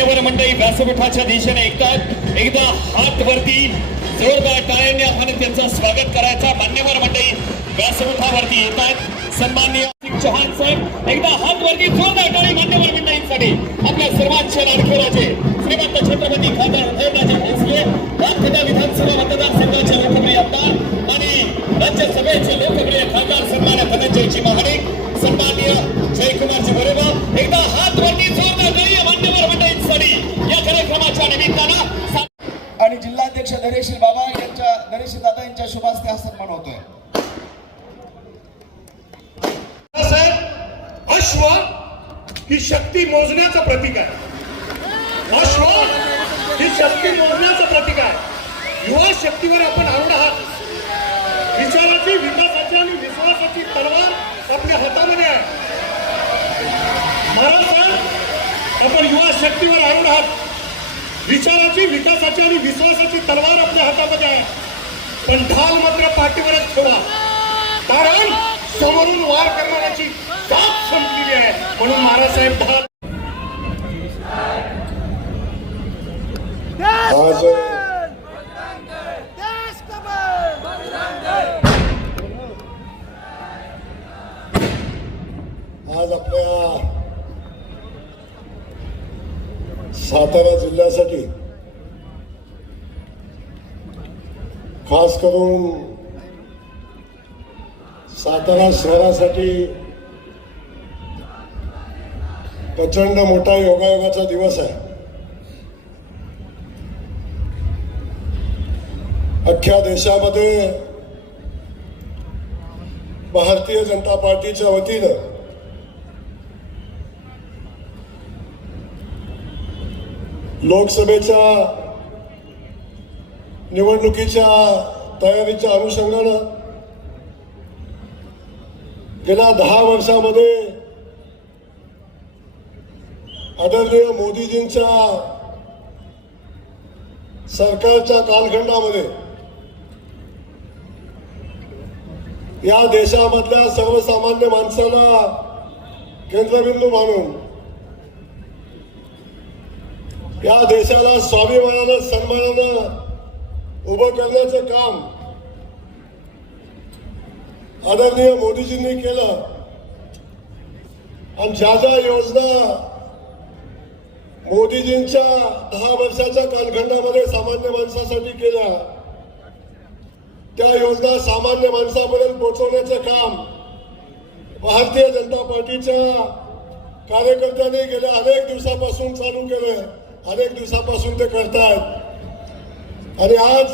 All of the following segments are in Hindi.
मान्यवर मंडळी व्यासपीठाच्या दिशेने एकदा हात वरती जोरदार टाळ्यांनी आपण त्यांचं स्वागत करायचं। मान्यवर मंडळी व्यासपीठावरती येत आहेत। सन्माननीय चव्हाण साहेब एकदा हात वरती जोरदार टाळी मान्यवर मंडळींसाठी। आपल्या सर्वांचे लाडके राजे श्रीमंत छत्रपती खासदार उदयनराजे भोसले वाखदा विधानसभा मतदारसंघाचे लोकप्रिय आमदार आणि राज्यसभेचे लोकप्रिय खासदार सन्मान्य धनंजयजी महाडिक, सन्माननीय जयकुमारजी बरोबर एकदा हात वरती जोरदार टाळी मान्यवर मंडळींसाठी या कार्यक्रमाच्या निमित्तानं। आणि जिल्हाध्यक्ष नरेश बाबा यांच्या नरेश दादा यांच्या शुभ हस्ते सन्मान होतोय। अश्व ही शक्ती मोजण्याचं प्रतीक आहे। अश्व ही शक्ती मोजण्याचं प्रतीक आहे। युवा शक्तीवर आपण आरूढ आहात। विचाराची, विकासाची आणि विश्वासाची तलवार आपल्या हातामध्ये आहे। महाराज साहेब, आपण युवा शक्तीवर आरूढ आहात। विचाराची, विकासाची आणि विश्वासाची तलवार आपल्या हातामध्ये आहे, पण ढाल मात्र पाठीवरच ठेवा, कारण समोरून वार करणाऱ्याची ताक संपलेली आहे। म्हणून महाराज साहेब ढाल आज आपल्या सातारा जिल्ह्यासाठी, खास करून सातारा शहरासाठी प्रचंड मोठा योगायोगाचा दिवस आहे। अख्ख्या देशामध्ये भारतीय जनता पार्टीच्या वतीनं लोकसभेच्या निवडणुकीच्या तयारीच्या अनुषंगानं गेल्या 10 वर्षामध्ये आदरणीय मोदीजींच्या सरकारच्या कालखंडामध्ये या देशामधल्या सर्वसामान्य माणसाला केंद्रबिंदू मानून या देशाला स्वाभिमानानं, सन्मानानं उभं करण्याचं काम आदरणीय मोदीजींनी केलं। आणि ज्या ज्या योजना मोदीजींच्या 10 वर्षाच्या कालखंडामध्ये सामान्य माणसासाठी केल्या, त्या योजना सामान्य माणसापर्यंत पोहोचवण्याचं काम भारतीय जनता पार्टीच्या कार्यकर्त्यांनी गेल्या अनेक दिवसापासून चालू केलं, अनेक दिवसापासून ते करतायत। आणि आज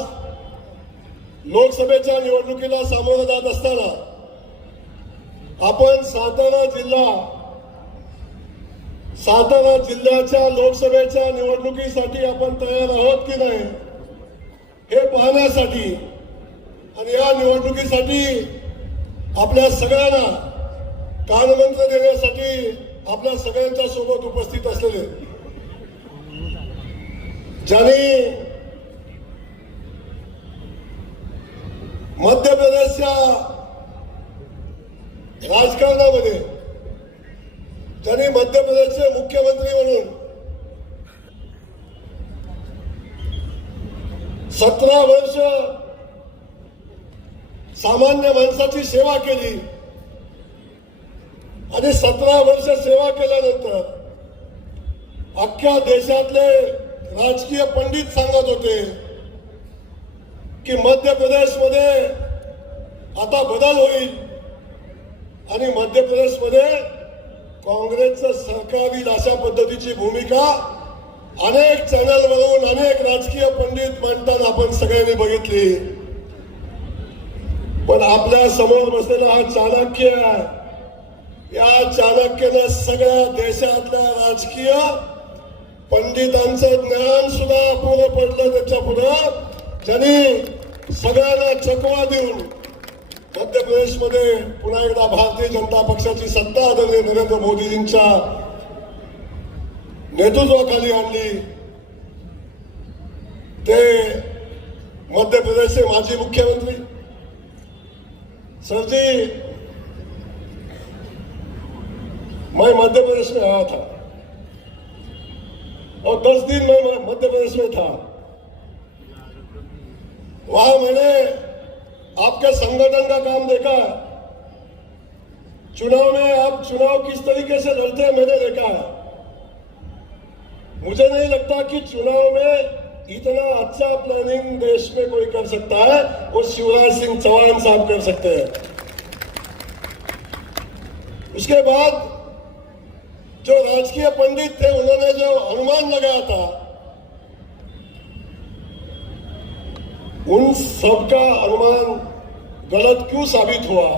लोकसभेच्या निवडणुकीला सामोरं जात असताना आपण सातारा जिल्ह्याच्या लोकसभेच्या निवडणुकीसाठी आपण तयार आहोत की नाही हे पाहण्यासाठी आणि या निवडणुकीसाठी आपल्या सगळ्यांना कानमंत्र देण्यासाठी आपल्या सगळ्यांच्या सोबत उपस्थित असलेले, ज्यांनी मध्य प्रदेशच्या राजकारणामध्ये, ज्यांनी मध्य प्रदेशचे मुख्यमंत्री म्हणून 17 वर्ष सामान्य माणसाची सेवा केली आणि 17 वर्ष सेवा केल्यानंतर अख्ख्या देशातले राजकीय पंडित सांगत होते की मध्य प्रदेशमध्ये आता बदल होईल आणि मध्य प्रदेशमध्ये काँग्रेसचं सरकार येईल, अशा पद्धतीची भूमिका अनेक चॅनलवरून अनेक राजकीय पंडित मांडताना आपण सगळ्यांनी बघितली। पण आपल्या समोर बसलेला हा चाणक्य आहे, या चाणक्याने सगळ्या देशातल्या राजकीय पंडितांचं ज्ञान सुद्धा अपुरं पडलं त्याच्या पुढं, ज्यांनी सगळ्यांना चकवा देऊन मध्य प्रदेशमध्ये पुन्हा एकदा भारतीय जनता पक्षाची सत्ता आदरणीय नरेंद्र मोदीजींच्या नेतृत्वाखाली आणली। ते मध्य प्रदेशचे माजी मुख्यमंत्री सर जी, मैं मध्य प्रदेश में आया था और 10 दिन मैं मध्य प्रदेश में था। वहां मैंने आपके संगठन का काम देखा है। चुनाव में आप चुनाव किस तरीके से लड़ते हैं मैंने देखा है। मुझे नहीं लगता कि चुनाव में इतना अच्छा प्लानिंग देश में कोई कर सकता है, वो शिवराज सिंह चौहान साहब कर सकते हैं। उसके बाद जो राजकीय पंडित थे उन्होंने जो अनुमान लगाया था, उन सबका अनुमान गलत क्यों साबित हुआ?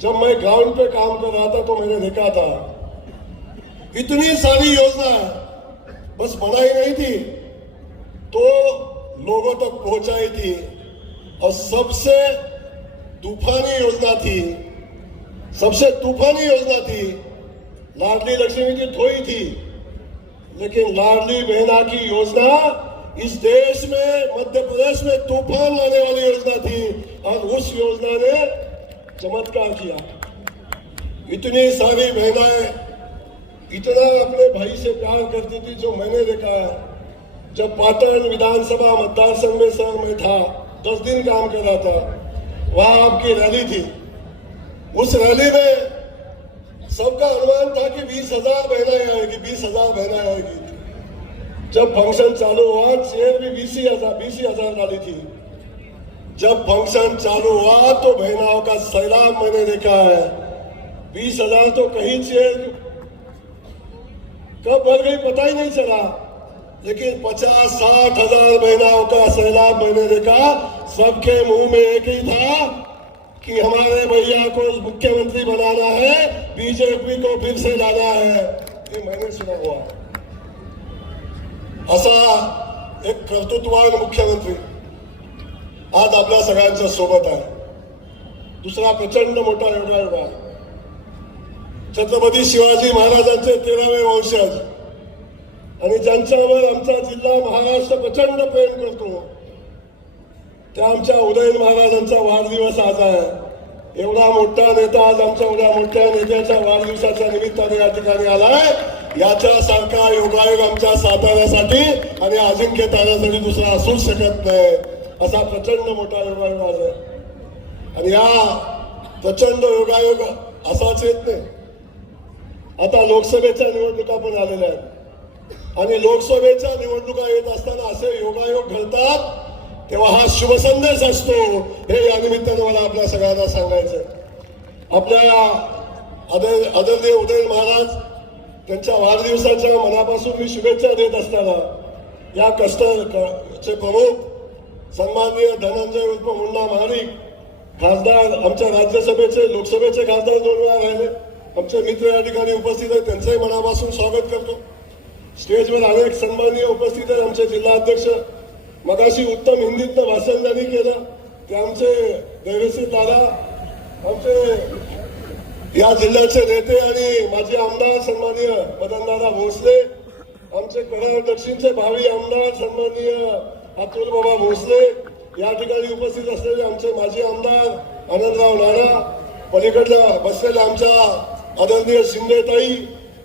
जब मैं ग्राउंड पे काम कर रहा था तो मैंने देखा था इतनी सारी योजना बस बनाई नहीं थी तो लोगों तक पहुंचाई थी, और सबसे तूफानी योजना थी, सबसे तूफानी योजना थी लाडली लक्ष्मी की थोड़ी थी, लेकिन लाडली बहना की योजना इस देश में मध्य प्रदेश में तूफान लाने वाली योजना थी, और उस योजना ने चमत्कार किया। इतनी सारी महिलाएं इतना अपने भाई से प्यार करती थी, जो मैंने देखा है। जब पाटन विधानसभा मतदार संघ में सर मैं था, 10 दिन काम कर रहा था, वहां आपकी रैली थी। उस रैली में सबका अनुमान था कि 20,000 महिलाएं आएगी, 20,000 महिलाएं आएगी। जब फंक्शन चालू हुआ, चेयर भी 20,000 डाली थी। जब फंक्शन चालू हुआ तो महिलाओं का सैलाब मैंने देखा है। 20,000 तो कहीं चेयर कब भर गई पता ही नहीं चला, लेकिन 50-60 हजार महिलाओं का सैलाब मैंने देखा। सबके मुंह में एक ही था कि हमारे भैया को मुख्यमंत्री बनाना है, बीजेपी को फिर से लाना है। ये मैंने सुना हुआ असा एक कर्तृत्ववान मुख्यमंत्री आज आपल्या सगळ्यांच्या सोबत आहे। दुसरा प्रचंड मोठा योगायोग आहे। छत्रपती शिवाजी महाराजांचे 13वे वंशज आणि ज्यांच्यावर आमचा जिल्हा महाराष्ट्र प्रचंड प्रेम करतो, त्या आमच्या उदयन महाराजांचा वाढदिवस आज आहे। एवढा मोठा नेता आज आमच्या एवढ्या मोठ्या नेत्याच्या वाढदिवसाच्या निमित्ताने या ठिकाणी आलाय। याच्यासारखा योगायोग आमच्या साताऱ्यासाठी आणि अजिंक्य ताऱ्यासाठी दुसरा असूच शकत नाही, असा प्रचंड मोठा योगायोग आज आहे। आणि या प्रचंड योगायोग असाच येत नाही। आता लोकसभेच्या निवडणुका पण आलेल्या आहेत, आणि लोकसभेच्या निवडणुका येत असताना असे योगायोग घडतात तेव्हा हा शुभ संदेश असतो, हे या निमित्ताने मला आपल्या सगळ्यांना सांगायचं आहे। आपल्या आदरणीय उदयन महाराज त्यांच्या वाढदिवसाच्या मनापासून मी शुभेच्छा देत असताना या कष्टचे प्रमुख सन्माननीय धनंजय उर्फ मुन्ना महाडिक खासदार, आमच्या राज्यसभेचे लोकसभेचे खासदार 2 वेळा राहिले, आमचे मित्र या ठिकाणी उपस्थित आहेत, त्यांचंही मनापासून स्वागत करतो। स्टेजवर अनेक सन्माननीय उपस्थित आहेत। आमचे जिल्हाध्यक्ष मगाशी उत्तम हिंदीतनं भाषण त्यांनी केलं, ते आमचे देवेश्वर दादा, आमचे या जिल्ह्याचे नेते आणि माजी आमदार सन्माननीय मदनदादा भोसले, आमचे कराड दक्षिणचे भावी आमदार सन्माननीय अतुल बाबा भोसले, या ठिकाणी उपस्थित असलेले आमचे माजी आमदार आनंदराव नाना, पलीकडला बसलेल्या आमच्या आदरणीय शिंदेताई,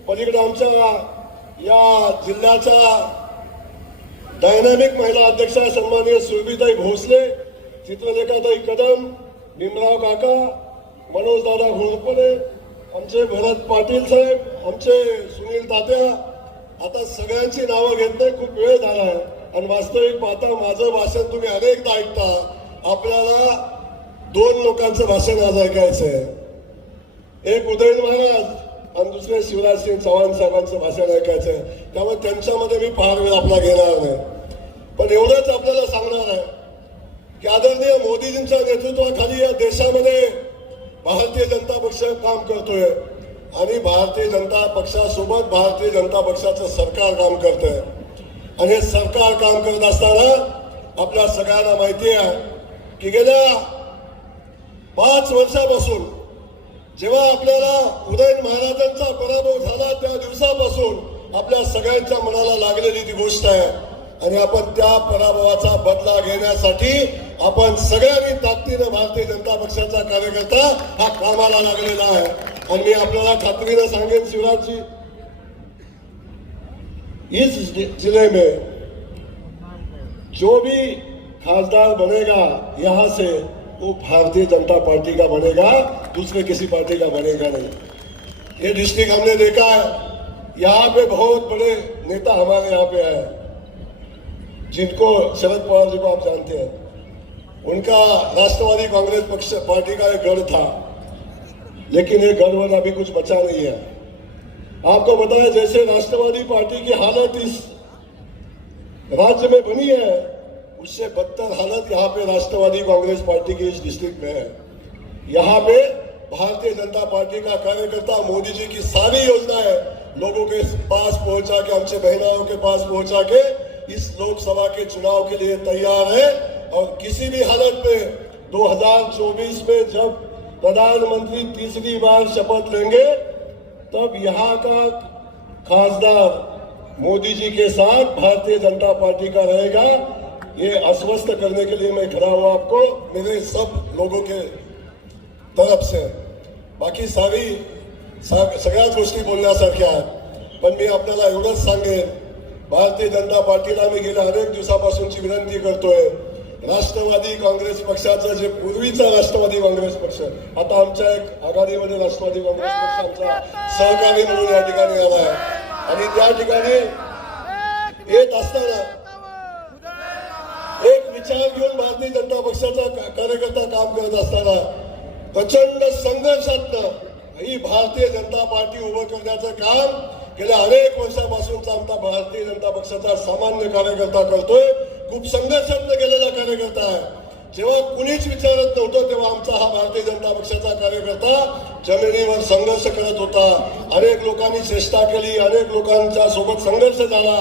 पलीकडे आमच्या या जिल्ह्याच्या डायनामिक महिला अध्यक्षा सन्माननीय सुरभीताई भोसले, चित्रलेखाताई कदम, भीमराव काका, मनोज दादा घोरपडे, आमचे भरत पाटील साहेब, आमचे सुनील तात्या, आता सगळ्यांची नावं घेत नाही, खूप वेळ झाला आहे। आणि वास्तविक पाहता माझं भाषण तुम्ही अनेकदा ऐकता, आपल्याला 2 लोकांचं भाषण आज ऐकायचं आहे, एक उदयन महाराज आणि दुसरे शिवराज सिंग चौहान साहेबांचं भाषण ऐकायचं आहे। त्यामुळे त्यांच्यामध्ये मी फार वेळ आपला घेणार नाही, पण एवढंच आपल्याला सांगणार आहे की आदरणीय मोदीजींच्या नेतृत्वाखाली या देशामध्ये भारतीय जनता पक्ष काम करतोय, आणि भारतीय जनता पक्षासोबत भारतीय जनता पक्षाचं सरकार काम करतंय। आणि हे सरकार काम करत असताना आपल्या सगळ्यांना माहिती आहे की गेल्या 5 वर्षापासून जेव्हा आपल्याला उदयन महाराजांचा पराभव झाला त्या दिवसापासून आपल्या सगळ्यांच्या मनाला लागलेली ती गोष्ट आहे, आणि आपण त्या पराभवाचा बदला घेण्यासाठी आपण सगळ्यांनी ताकदीनं भारतीय जनता पक्षाचा कार्यकर्ता हा कामाला लागलेला आहे। आणि मी आपल्याला खात्रीनं सांगेन शिवराजजी, इस जिले में जो भी खासदार बनेगा यहाँ से वो भारतीय जनता पार्टी का बनेगा, दूसरे किसी पार्टी का बनेगा नहीं। ये डिस्ट्रिक्ट हमने देखा है, यहाँ पे बहुत बड़े नेता हमारे यहाँ पे आए, जिनको शरद पवार जी को आप जानते हैं। उनका राष्ट्रवादी कांग्रेस पक्ष पार्टी का एक गढ़ था, लेकिन ये गढ़ अभी कुछ बचा नहीं है। आपको पता है जैसे राष्ट्रवादी पार्टी की हालत इस राज्य में बनी है, उससे बदतर हालत यहाँ पे राष्ट्रवादी कांग्रेस पार्टी की इस डिस्ट्रिक्ट में है। यहाँ पे भारतीय जनता पार्टी का कार्यकर्ता मोदी जी की सारी योजनाएं लोगों के पास पहुंचा के, हमसे बहनाओं के पास पहुंचा के इस लोकसभा के चुनाव के लिए तैयार है। और किसी भी हालत में 2024 में जब प्रधानमंत्री तीसरी बार शपथ लेंगे, तब यहाँ का खासदार मोदी जी के साथ भारतीय जनता पार्टी का रहेगा। ये आश्वस्त करने के लिए मैं खड़ा हूं आपको, मेरे सब लोगों के तरफ से। बाकी सगळ्याच गोष्टी बोलण्यासारख्या आहेत, पण मी आपल्याला एवढंच सांगेन, भारतीय जनता पार्टीला मी गेल्या अनेक दिवसापासूनची विनंती करतोय, राष्ट्रवादी काँग्रेस पक्षाचं जे पूर्वीचा राष्ट्रवादी काँग्रेस पक्ष, आता आमच्या एक आघाडीमध्ये राष्ट्रवादी काँग्रेस पक्ष आमचा सहकारी म्हणून या ठिकाणी आला आहे, आणि त्या ठिकाणी येत असताना एक विचार घेऊन भारतीय जनता पक्षाचा कार्यकर्ता काम करत असताना प्रचंड संघर्षातनं ही भारतीय जनता पार्टी उभं करण्याचं काम गेल्या अनेक वर्षापासूनचा आमचा भारतीय जनता पक्षाचा सामान्य कार्यकर्ता करतोय। खूप संघर्षातनं गेलेला कार्यकर्ता आहे। जेव्हा कुणीच विचारत नव्हतं तेव्हा आमचा हा भारतीय जनता पक्षाचा कार्यकर्ता जमिनीवर संघर्ष करत होता। अनेक लोकांनी चेष्टा केली, अनेक लोकांच्या सोबत संघर्ष झाला,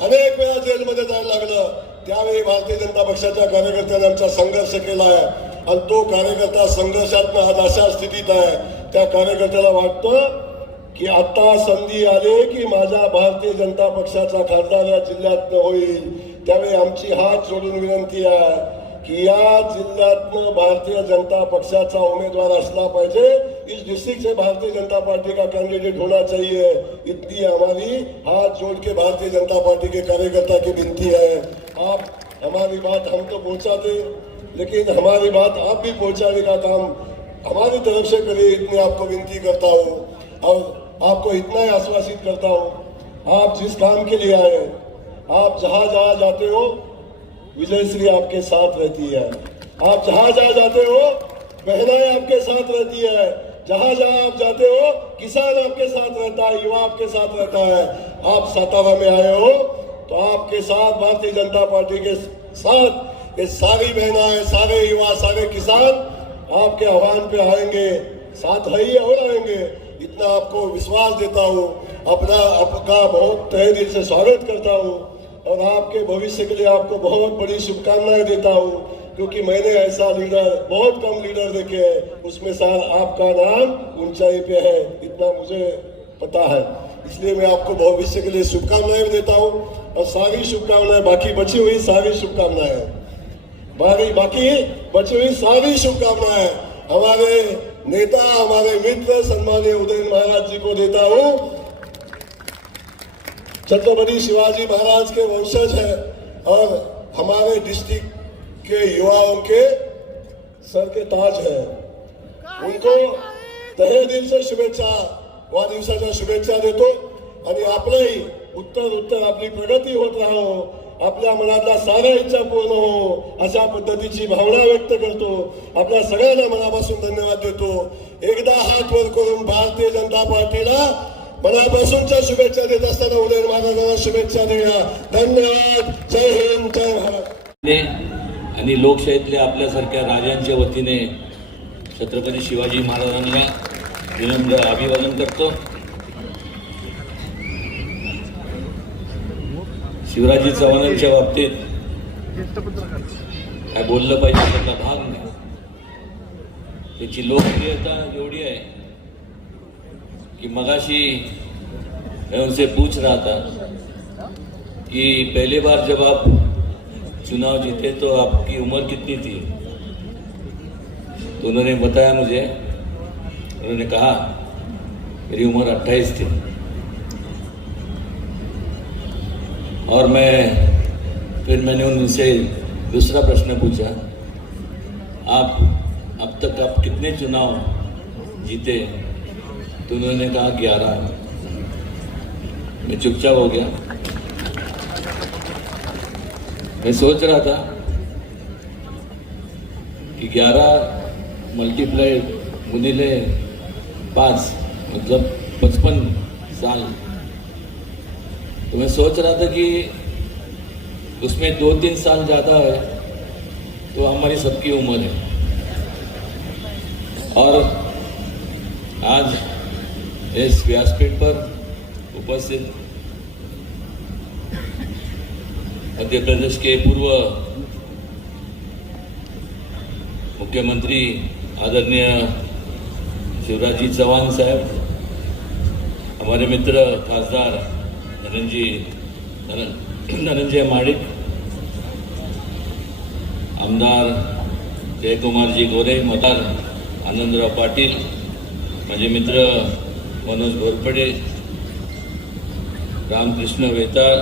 अनेक वेळा जेलमध्ये जायला लागलं, त्यावेळी भारतीय जनता पक्षाच्या कार्यकर्त्यांनी आमचा संघर्ष केला आहे। आणि तो कार्यकर्ता संघर्षातनं आज अशा स्थितीत आहे, त्या कार्यकर्त्याला वाटतं की आता संधी आली की माझ्या भारतीय जनता पक्षाचा खासदार या जिल्ह्यातनं होईल। त्यावेळी आमची हात जोडून विनंती आहे की या जिल्ह्यातनं भारतीय जनता पक्षाचा उमेदवार असला पाहिजे, इस डिस्ट्रिक्ट से भारतीय जनता पार्टी का कैंडिडेट होना चाहिए। इतनी हमारी हाथ जोड़ के भारतीय जनता पार्टी के कार्यकर्ता की विनती है। आप हमारी बात हम तो पहुंचाते, लेकिन हमारी बात आप भी पहुंचाने का काम हमारी तरफ से करिए, इतनी आपको विनती करता हूँ। और आपको इतना ही आश्वासित करता हूँ, आप जिस काम के लिए आए, आप जहाँ जहाँ जाते हो विजयश्री आपके साथ रहती है। आप जहाँ जहाँ जाते हो बहनाएं आपके साथ रहती है। जहाँ जहाँ आप जाते हो किसान आपके साथ रहता है, युवा आपके साथ रहता है। आप सातारा में आए हो तो आपके साथ भारतीय जनता पार्टी के साथ ये सारी बहनाएं, सारे युवा, सारे किसान आपके आह्वान पे आएंगे, साथ रहिए और आएंगे, इतना आपको विश्वास देता हूँ। आपका बहुत तहे दिल से स्वागत करता हूँ और आपके भविष्य के लिए आपको बहुत बड़ी शुभकामनाएं देता हूँ, क्योंकि मैंने ऐसा लीडर, बहुत कम लीडर देखे हैं, उसमें सर आपका नाम ऊंचाई पे है, इतना मुझे पता है। इसलिए मैं आपको भविष्य के लिए शुभकामनाएं देता हूँ और सारी शुभकामनाएं, बाकी बची हुई सारी शुभकामनाएं, बाकी बची हुई सारी शुभकामनाएं हमारे नेता, हमारे मित्र सम्मानीय उदयन महाराज जी को देता हूँ। छत्रपति शिवाजी महाराज के वंशज है और हमारे डिस्ट्रिक्ट के युवाओं के सर के ताज है। उनको तहे दिल से शुभेच्छा, वाढदिवसाच्या शुभेच्छा देतो आणि आपलंही उत्तर आपली प्रगती होत राहो, आपल्या मनातल्या साऱ्या इच्छा पूर्ण हो, अशा पद्धतीची भावना व्यक्त करतो। आपल्या सगळ्यांना मनापासून धन्यवाद देतो। एकदा हात वर करून भारतीय जनता पार्टीला मनापासूनच्या शुभेच्छा देत असताना उदयन महाराजांना शुभेच्छा देऊया। धन्यवाद। जय हिंद, जय भारत। आणि लोकशाहीतल्या आपल्यासारख्या राजांच्या वतीने छत्रपती शिवाजी महाराजांना विनम्र अभिवादन करतो। शिवराजी चव्हाणांच्या बाबतीत काय बोललं पाहिजे त्याचा भाग नाही। त्याची लोकप्रियता एवढी आहे कि मगाशी मैं उनसे पूछ रहा था कि पहली बार जब आप चुनाव जीते तो आपकी उम्र कितनी थी, तो उन्होंने बताया मुझे, उन्होंने कहा मेरी उम्र 28 थी। और मैंने उनसे दूसरा प्रश्न पूछा, आप अब तक आप कितने चुनाव जीते? तो उन्होंने कहा 11। मैं चुपचाप हो गया। मैं सोच रहा था कि 11 मल्टीप्लाई गुणिले 5 मतलब 55 साल। तो मैं सोच रहा था कि उसमें 2-3 साल ज़्यादा है तो हमारी सबकी उम्र है। और आज इस व्यासपीठ पर उपस्थित मध्य प्रदेश के पूर्व मुख्यमंत्री आदरणीय शिवराज जी चौहान साहब, हमारे मित्र खासदार धनंजय माडिक, आमदार जयकुमार जी गोरे, मतदार आनंदराव पाटील, माझे मित्र मनोज घोरपडे, रामकृष्ण वेताळ,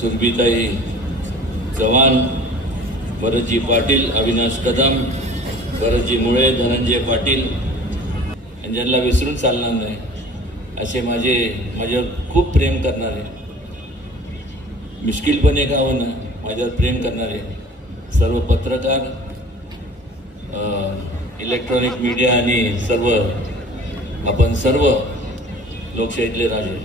सुरभीताई चव्हाण, भरतजी पाटील, अविनाश कदम, भरतजी मुळे, धनंजय पाटील, आणि ज्यांना विसरून चालणार नाही असे माझ्यावर खूप प्रेम करणारे, मिश्किलपणे का होईना माझ्यावर प्रेम करणारे सर्व पत्रकार, इलेक्ट्रॉनिक मीडिया आणि आपण सर्व लोकशाहीतले राजे,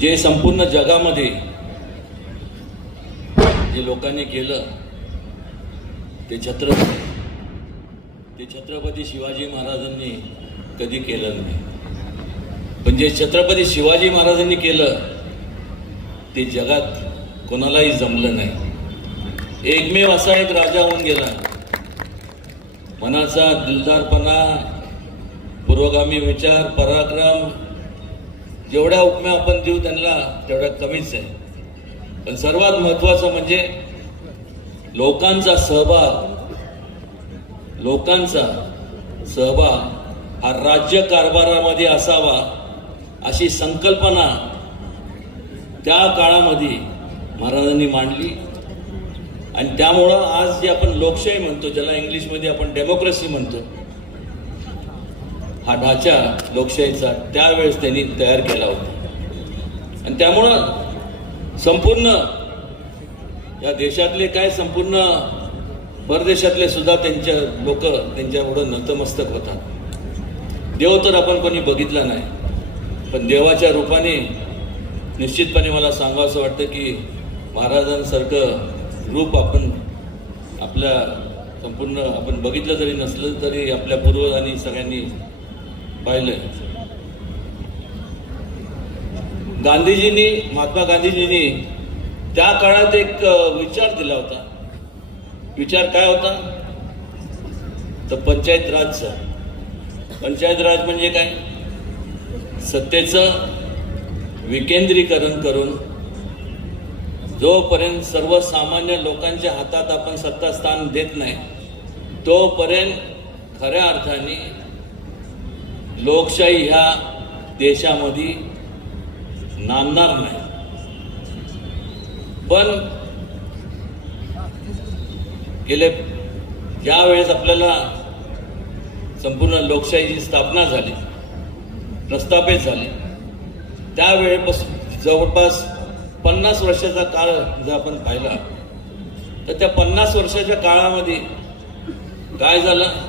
जे संपूर्ण जगामध्ये जे लोकांनी केलं ते छत्रपती शिवाजी महाराजांनी कधी केलं नाही. पण जे छत्रपती शिवाजी महाराजांनी केलं ते जगात कोणालाही जमलं नाही. एकमेव असा एक राजा होऊन गेला, मनाचा दिलदारपणा, पुरोगामी विचार, पराक्रम, जेवढ्या उपम्या आपण देऊ त्यांना तेवढ्या कमीच आहे. पण सर्वात महत्त्वाचं म्हणजे लोकांचा सहभाग हा राज्य कारभारामध्ये असावा अशी संकल्पना त्या काळामध्ये महाराजांनी मांडली. आणि त्यामुळं आज जे आपण लोकशाही म्हणतो, ज्याला इंग्लिशमध्ये आपण डेमोक्रेसी म्हणतो, हा ढाचा लोकशाहीचा त्यावेळेस त्यांनी तयार केला होता. आणि त्यामुळं संपूर्ण या देशातले काय, संपूर्ण परदेशातले सुद्धा लोक त्यांच्यापुढं नतमस्तक होतात. देव तर आपण कोणी बघितला नाही, पण देवाच्या रूपाने निश्चितपणे मला सांगावंसं वाटतं की महाराजांसारखं रूप आपण आपल्या संपूर्ण आपण बघितलं जरी नसलं तरी आपल्या पूर्वजांनी सगळ्यांनी पाहिलंय. महात्मा गांधीजींनी त्या काळात एक विचार दिला होता. विचार काय होता? तर पंचायत राजचा. पंचायत राज म्हणजे काय? सत्तेचं विकेंद्रीकरण करून जोपर्यंत सर्वसामान्य लोकांच्या हातात आपण सत्ता स्थान देत नाही तोपर्यंत खऱ्या अर्थाने लोकशाही ह्या देशामध्ये नांदणार नाही. पण गेले ज्या वेळेस आपल्याला संपूर्ण लोकशाहीची स्थापना झाली, प्रस्थापित झाली, त्यावेळेपासून जवळपास 50 वर्षाचा काळ जर आपण पाहिला तर त्या 50 वर्षाच्या काळामध्ये काय झालं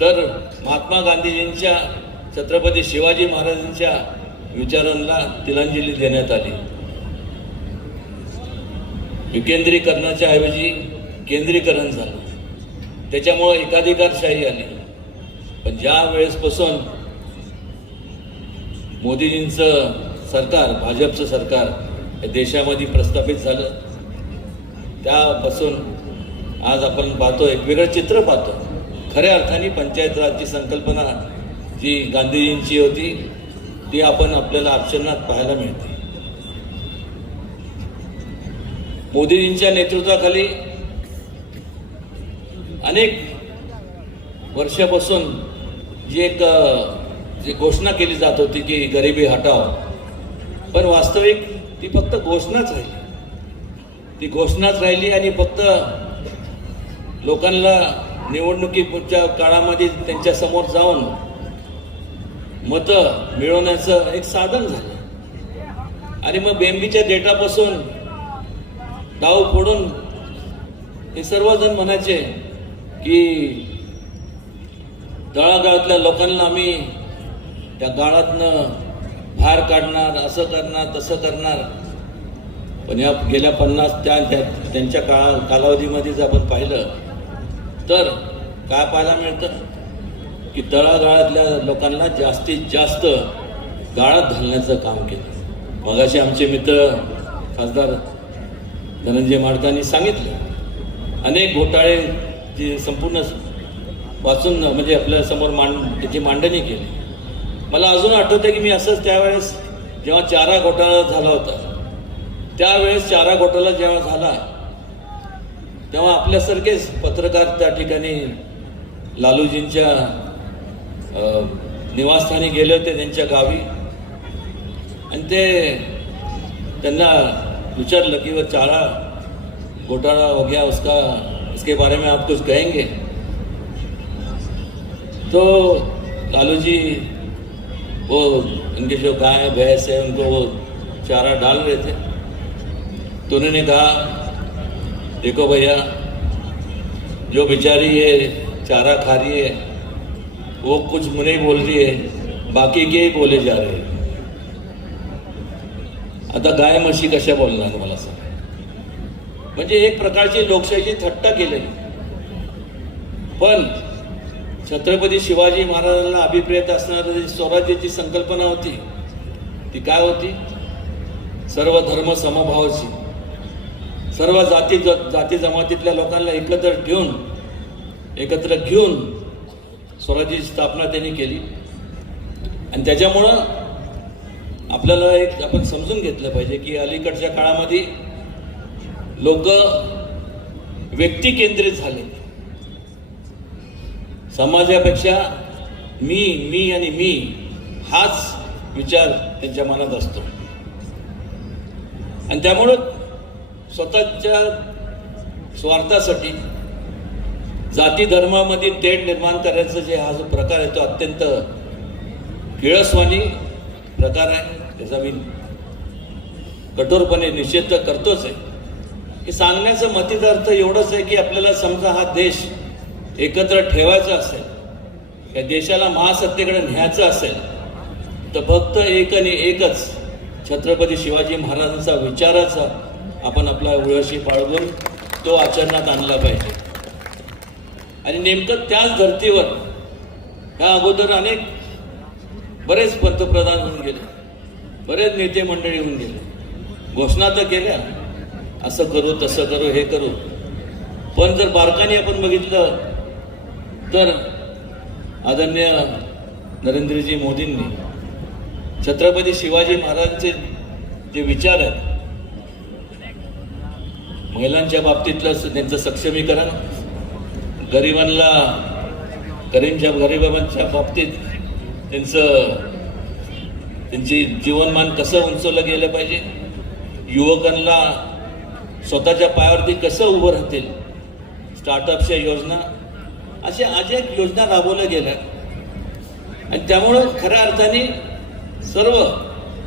तर महात्मा गांधीजींच्या, छत्रपती शिवाजी महाराजांच्या विचारांना तिलांजली देण्यात आली. विकेंद्रीकरणाच्या ऐवजी केंद्रीकरण झालं. त्याच्यामुळे एकाधिकारशाही आली. पण ज्या वेळेसपासून मोदीजींचं सरकार, भाजपचं सरकार हे देशामध्ये प्रस्थापित झालं त्यापासून आज आपण पाहतो, एक वेगळं चित्र पाहतो. खऱ्या अर्थाने पंचायत राजची संकल्पना जी गांधीजींची होती ती आपण आपल्याला आचरणात पाहायला मिळते. मोदीजींच्या नेतृत्वाखाली अनेक वर्षापासून जी एक जी घोषणा केली जात होती की गरिबी हटाव, पण वास्तविक ती फक्त घोषणाच राहिली. ती घोषणाच राहिली आणि फक्त लोकांना निवडणुकीच्या काळामध्ये त्यांच्या समोर जाऊन मतं मिळवण्याचं एक साधन झालं. आणि मग बेंबीच्या डेटापासून डाव फोडून हे सर्वजण म्हणायचे की तळागाळातल्या लोकांना आम्ही त्या गाळातनं बाहेर काढणार, असं करणार तसं करणार. पण या गेल्या 50 त्यांच्या कालावधीमध्ये जर आपण पाहिलं तर काय पाहायला मिळतं की तळागाळातल्या लोकांना जास्तीत जास्त गाळात घालण्याचं काम केलं. मगाशी आमचे मित्र खासदार धनंजय माडकांनी सांगितलं अनेक घोटाळे जे संपूर्ण वाचून म्हणजे आपल्या समोर त्याची मांडणी केली. मला अजून आठवतं की मी असंच त्यावेळेस जेव्हा चारा घोटाळा झाला होता, त्यावेळेस चारा घोटाळा जेव्हा झाला तेव्हा आपल्यासारखेच पत्रकार त्या ठिकाणी लालूजींच्या निवासस्थानी गेले होते, त्यांच्या गावी. आणि ते त्यांना विचारलं कि वो चारा घोटाला हो गया, उसके बारे में आप कुछ कहेंगे? तो लालू जी वो उनके जो गाय भैंस है उनको वो चारा डाल रहे थे, तो उन्होंने कहा देखो भैया, जो बेचारी ये चारा खा रही है वो कुछ नहीं बोल रही है, बाकी के ही बोले जा रहे हैं. आता गाय म्हशी कशा बोलणार मला सांग. म्हणजे एक प्रकारची लोकशाहीची थट्टा केली. पण छत्रपती शिवाजी महाराजांना अभिप्रेत असणारी स्वराज्याची संकल्पना होती ती काय होती? सर्व धर्म समभावाची, सर्व जाती जमातीतल्या लोकांना एकत्र घेऊन स्वराज्याची स्थापना त्यांनी केली. आणि त्याच्यामुळं आपल्याला एक आपण समजून घेतलं पाहिजे की अलीकडच्या काळामध्ये लोक व्यक्ती केंद्रित झाले. समाजापेक्षा मी आणि मी हाच विचार त्यांच्या मनात असतो. आणि त्यामुळं स्वतःच्या स्वार्थासाठी जाती धर्मामध्ये तेढ निर्माण करायचं जे हा जो प्रकार आहे तो अत्यंत किळसवाणी प्रकार आहे. त्याचा मी कठोरपणे निषेध तर करतोच आहे. हे सांगण्याचं मतित अर्थ एवढंच आहे की आपल्याला समजा हा देश एकत्र ठेवायचा असेल, या देशाला महासत्तेकडे न्यायचं असेल तर फक्त एक आणि एकच छत्रपती शिवाजी महाराजांचा विचाराचा आपण आपल्या उळशी बाळगून तो आचरणात आणला पाहिजे. आणि नेमकं त्याच धर्तीवर ह्या अगोदर बरेच पंतप्रधान होऊन गेले, बरेच नेते मंडळी होऊन गेले, घोषणा तर केल्या असं करू तसं करू हे करू. पण जर बारकाने आपण बघितलं तर आदरणीय नरेंद्रजी मोदींनी छत्रपती शिवाजी महाराजांचे जे विचार आहेत, महिलांच्या बाबतीतलं त्यांचं सक्षमीकरण, गरिबांच्या बाबतीत त्यांची जीवनमान कसं उंचवलं गेलं पाहिजे, युवकांना स्वतःच्या पायावरती कसं उभं राहतील, स्टार्टअपच्या योजना, अशा अनेक योजना राबवल्या गेल्या. आणि त्यामुळं खऱ्या अर्थाने सर्व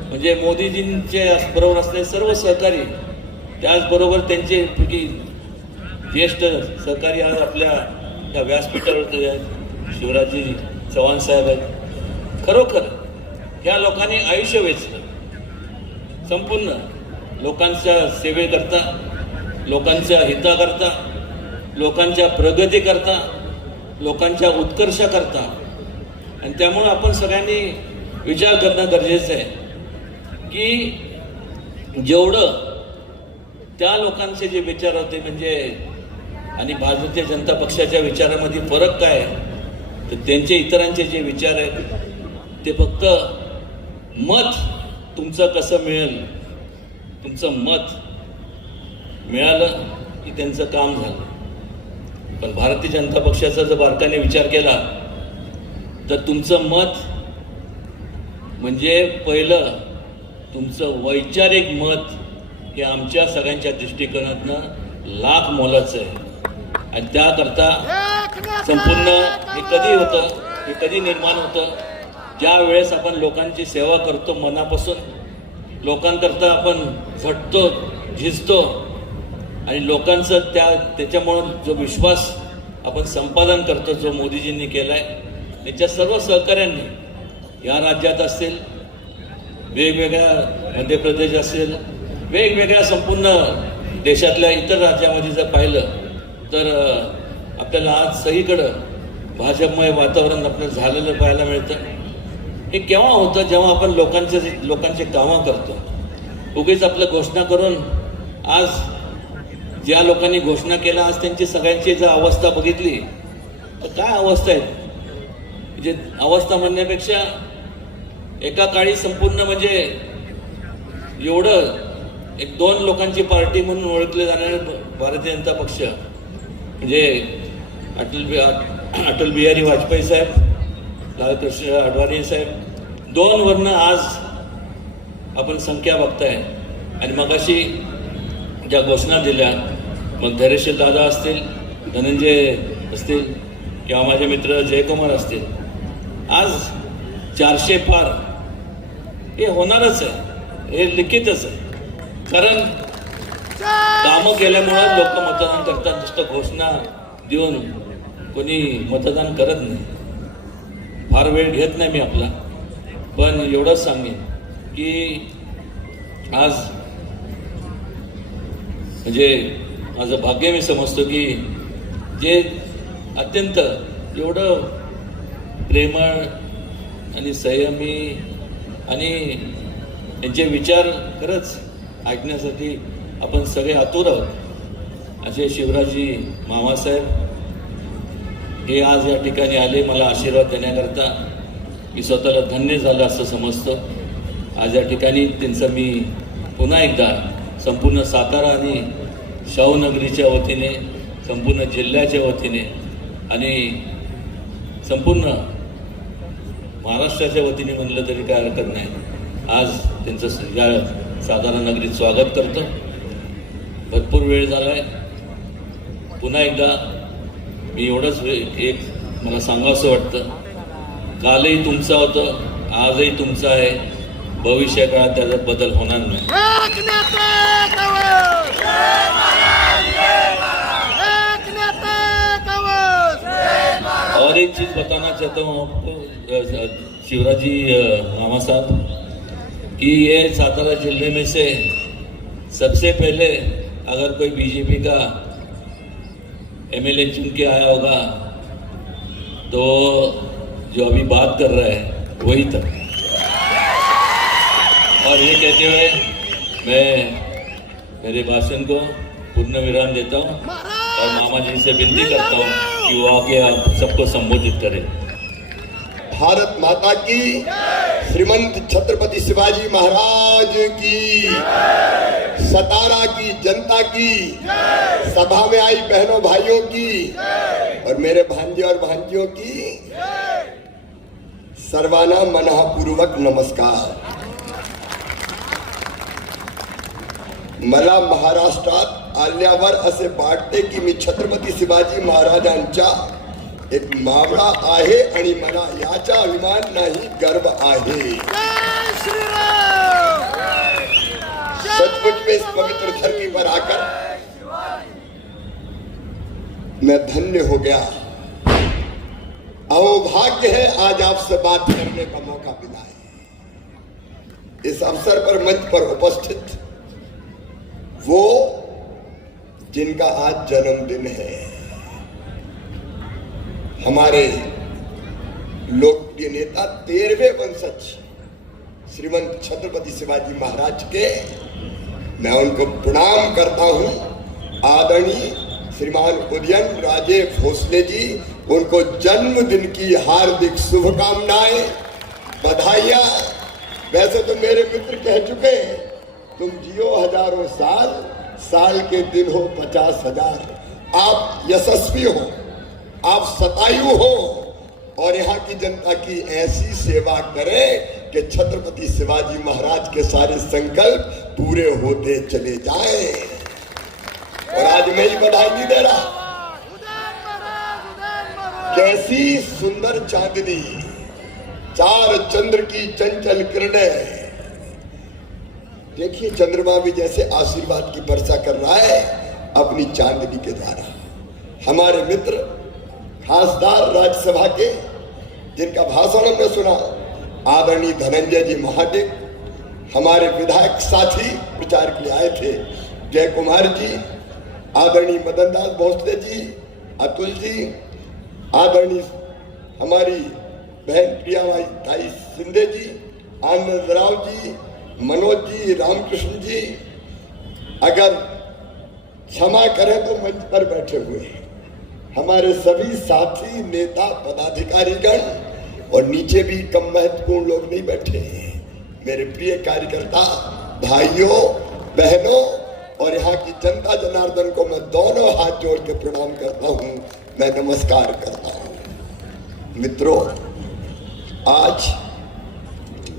म्हणजे मोदीजींचे बरोबर असलेले सर्व सहकारी, त्याचबरोबर त्यांचे ज्येष्ठ सहकारी आज आपल्या त्या व्यासपीठावरती आहेत, शिवराजी चव्हाण साहेब आहेत. खरोखर ह्या लोकांनी आयुष्य वेचलं संपूर्ण लोकांच्या सेवेकरता, लोकांच्या हिताकरता, लोकांच्या प्रगतीकरता, लोकांच्या उत्कर्षाकरता. आणि त्यामुळे आपण सगळ्यांनी विचार करणं गरजेचं आहे की जेवढं त्या लोकांचे जे विचार होते म्हणजे आणि भारतीय जनता पक्षाच्या विचारामध्ये फरक काय आहे, तर त्यांचे इतरांचे जे विचार आहेत ते फक्त मत तुमचं कसं मिळेल, तुमचं मत मिळालं की त्यांचं काम झालं. पण भारतीय जनता पक्षाचा जर बारकाने विचार केला तर तुमचं मत म्हणजे पहिलं तुमचं वैचारिक मत हे आमच्या सगळ्यांच्या दृष्टिकोनातनं लाख मोलाचं आहे आणि त्याकरता संपूर्ण हे कधी होतं, हे कधी निर्माण होतं, ज्या वेळेस आपण लोकांची सेवा करतो मनापासून, लोकांकरता आपण झटतो, झिजतो आणि लोकांचं त्याच्यामुळं जो विश्वास आपण संपादन करतो, जो मोदीजींनी केला आहे, त्याच्या सर्व सहकाऱ्यांनी या राज्यात असतील, वेगवेगळ्या मध्य प्रदेश असेल, वेगवेगळ्या संपूर्ण देशातल्या इतर राज्यामध्ये जर पाहिलं तर आपल्याला आज सगळीकडं भाजपमय वातावरण आपल्याला झालेलं पाहायला मिळतं. हे केव्हा होतं, जेव्हा आपण लोकांचे कामं करतो. उगीच आपलं घोषणा करून आज ज्या लोकांनी घोषणा केल्या, आज त्यांची सगळ्यांची जर अवस्था बघितली तर काय अवस्था आहे. म्हणजे अवस्था म्हणण्यापेक्षा एका काळी संपूर्ण म्हणजे एवढं एक 2 लोकांची पार्टी म्हणून ओळखले जाणारे भारतीय जनता पक्ष म्हणजे अटल बिहारी वाजपेयी साहेब, लालकृष्ण अडवाणी साहेब, 2 वरनं आज आपण संख्या बघताय. आणि मगाशी ज्या घोषणा दिल्या, मग धैर्यशील दादा असतील, धनंजय असतील किंवा माझे मित्र जयकुमार असतील, आज 400 पार हे होणारच आहे, हे लिखितच आहे. कारण कामं केल्यामुळं लोक मतदान करतात, नुसतं घोषणा देऊन कोणी मतदान करत नाही. फार वेळ घेत नाही मी आपला, पण एवढंच सांगेन की आज म्हणजे माझं भाग्य मी समजतो की जे अत्यंत एवढं प्रेमळ आणि संयमी आणि यांचे विचार खरंच ऐकण्यासाठी आपण सगळे आतुर आहोत असे शिवराजी मामासाहेब हे आज या ठिकाणी आले. मला आशीर्वाद देण्याकरता मी स्वतःला धन्य झालं असं समजतो. आज या ठिकाणी त्यांचं मी पुन्हा एकदा संपूर्ण सातारा आणि शाहूनगरीच्या वतीने, संपूर्ण जिल्ह्याच्या वतीने आणि संपूर्ण महाराष्ट्राच्या वतीने म्हणलं तरी काय हरकत नाही, आज त्यांचं या सातारा नगरीत स्वागत करतो. भरपूर वेळ झाला आहे. पुन्हा एकदा मी एवढंच एक मला सांगावंसं वाटतं, कालही तुमचं होतं, आजही तुमचं आहे, भविष्य काळात त्याचा बदल होणार नाही. और एक चीज बताना चाहता हूँ आपको शिवराजी मामा साहब कि ये सातारा जिले में से सबसे पहले अगर कोई बीजेपी का एमएलए चुन के आया होगा तो जो अभी बात कर रहा है वही था. और ये कहते हुए मैं मेरे भाषण को पूर्ण विराम देता हूँ और मामा जी से विनती करता हूँ कि वो आके आप सबको संबोधित करें. भारत माता की, श्रीमंत छत्रपति शिवाजी महाराज की, सतारा की जनता की, सभा में आई बहनों भाइयों की और मेरे भांजे और भांजियों की सर्वाना मनःपूर्वक नमस्कार. मला महाराष्ट्रात आल्यावर असे वाटते की मी छत्रपती शिवाजी महाराजांच्या एक मावळा आहे आणि मला याचा अभिमान नाही, गर्व आहे. सचमुच में इस पवित्र धरती पर आकर मैं धन्य हो गया. अहोभाग्य है आज आपसे बात करने का मौका मिला है. इस अवसर पर मंच पर उपस्थित वो जिनका आज जन्मदिन है, हमारे लोकप्रिय नेता 13वें वंशज श्रीमंत छत्रपति शिवाजी महाराज के मैं उनको प्रणाम करता हूं. आदरणीय श्रीमान उदयन राजे भोसले जी, उनको जन्मदिन की हार्दिक शुभकामनाएं, बधाइयां. वैसे तो मेरे मित्र कह चुके हैं, तुम जियो हजारों साल, साल के दिन हो 50,000. आप यशस्वी हो, आप शतायु हो और यहाँ की जनता की ऐसी सेवा करें कि छत्रपति शिवाजी महाराज के सारे संकल्प पूरे होते चले जाएं। और आज मैं ही बधाई नहीं दे रहा, कैसी सुंदर चांदनी, चार चंद्र की चंचल किरणें। देखिए चंद्रमा भी जैसे आशीर्वाद की वर्षा कर रहा है अपनी चांदनी के द्वारा। हमारे मित्र खासदार राज्यसभा के, जिनका भाषण हमने सुना, आदरणीय धनंजय जी महाडिक, हमारे विधायक साथी प्रचार के लिए आए थे, जय कुमार जी, आदरणीय मदन दास भोसले जी, अतुल जी, आदरणीय हमारी बहन प्रियाबाई शिंदे जी, आनंद राव जी, मनोज जी, रामकृष्ण जी, अगर क्षमा करें तो मंच पर बैठे हुए हैं हमारे सभी साथी नेता पदाधिकारीगण, और नीचे भी कम महत्वपूर्ण लोग नहीं बैठे हैं। मेरे प्रिय कार्यकर्ता भाइयों बहनों और यहाँ की जनता जनार्दन को मैं दोनों हाथ जोड़ के प्रणाम करता हूँ, मैं नमस्कार करता हूँ। मित्रों, आज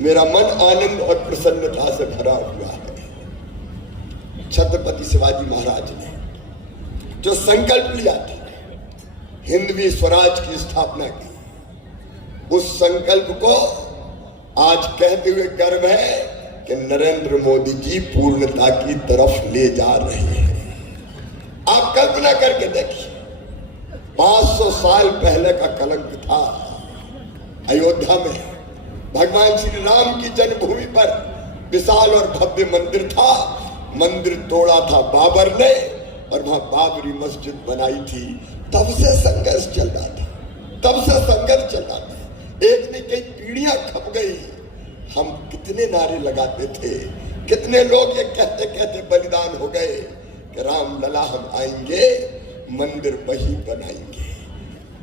मेरा मन आनंद और प्रसन्नता से भरा हुआ है। छत्रपति शिवाजी महाराज ने जो संकल्प लिया था हिंदवी स्वराज की स्थापना की, उस संकल्प को आज कहते हुए गर्व है कि नरेंद्र मोदी जी पूर्णता की तरफ ले जा रहे हैं। आप कल्पना करके देखिए, 500 साल पहले का कलंक था अयोध्या में, भगवान श्री राम की जन्मभूमि पर विशाल और भव्य मंदिर था। मंदिर तोड़ा था बाबर ने और वहां बाबरी मस्जिद बनाई थी। तब से संघर्ष चल रहा था, तब से संघर्ष चल रहा था। एक ने कई पीढ़ियां खप गई। हम कितने नारे लगाते थे, कितने लोग ये कहते कहते बलिदान हो गए कि राम लला हम आएंगे, मंदिर वही बनाएंगे।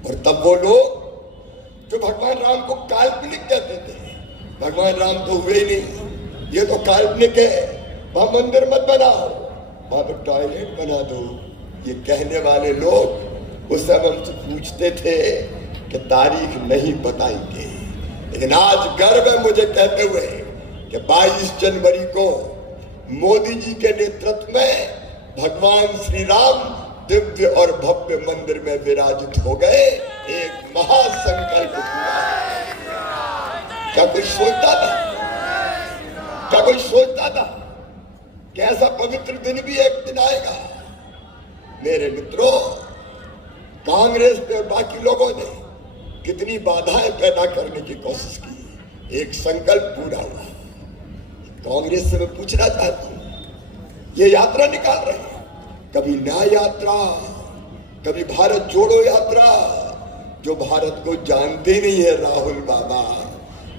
और तब वो लोग जो भगवान राम को काल्पनिक कहते थे, भगवान राम तो हुए ही नहीं, ये तो काल्पनिक है, वहां मंदिर मत बनाओ, वहां पे टॉयलेट बना दो, ये कहने वाले लोग उस समय हमसे पूछते थे कि तारीख नहीं बताएंगे। लेकिन आज गर्व है मुझे कहते हुए कि 22 जनवरी को मोदी जी के नेतृत्व में भगवान श्री राम दिव्य और भव्य मंदिर में विराजित हो गए। एक महासंकल्प हुआ। क्या कोई सोचता था, क्या कोई सोचता था कि ऐसा पवित्र दिन भी एक दिन आएगा? मेरे मित्रों, कांग्रेस ने और बाकी लोगों ने कितनी बाधाएं पैदा करने की कोशिश की, एक संकल्प पूरा हुआ। कांग्रेस से मैं पूछना चाहता हूं, ये यात्रा निकाल रहे हैं, कभी न्याय यात्रा, कभी भारत जोड़ो यात्रा, जो भारत को जानते नहीं है राहुल बाबा।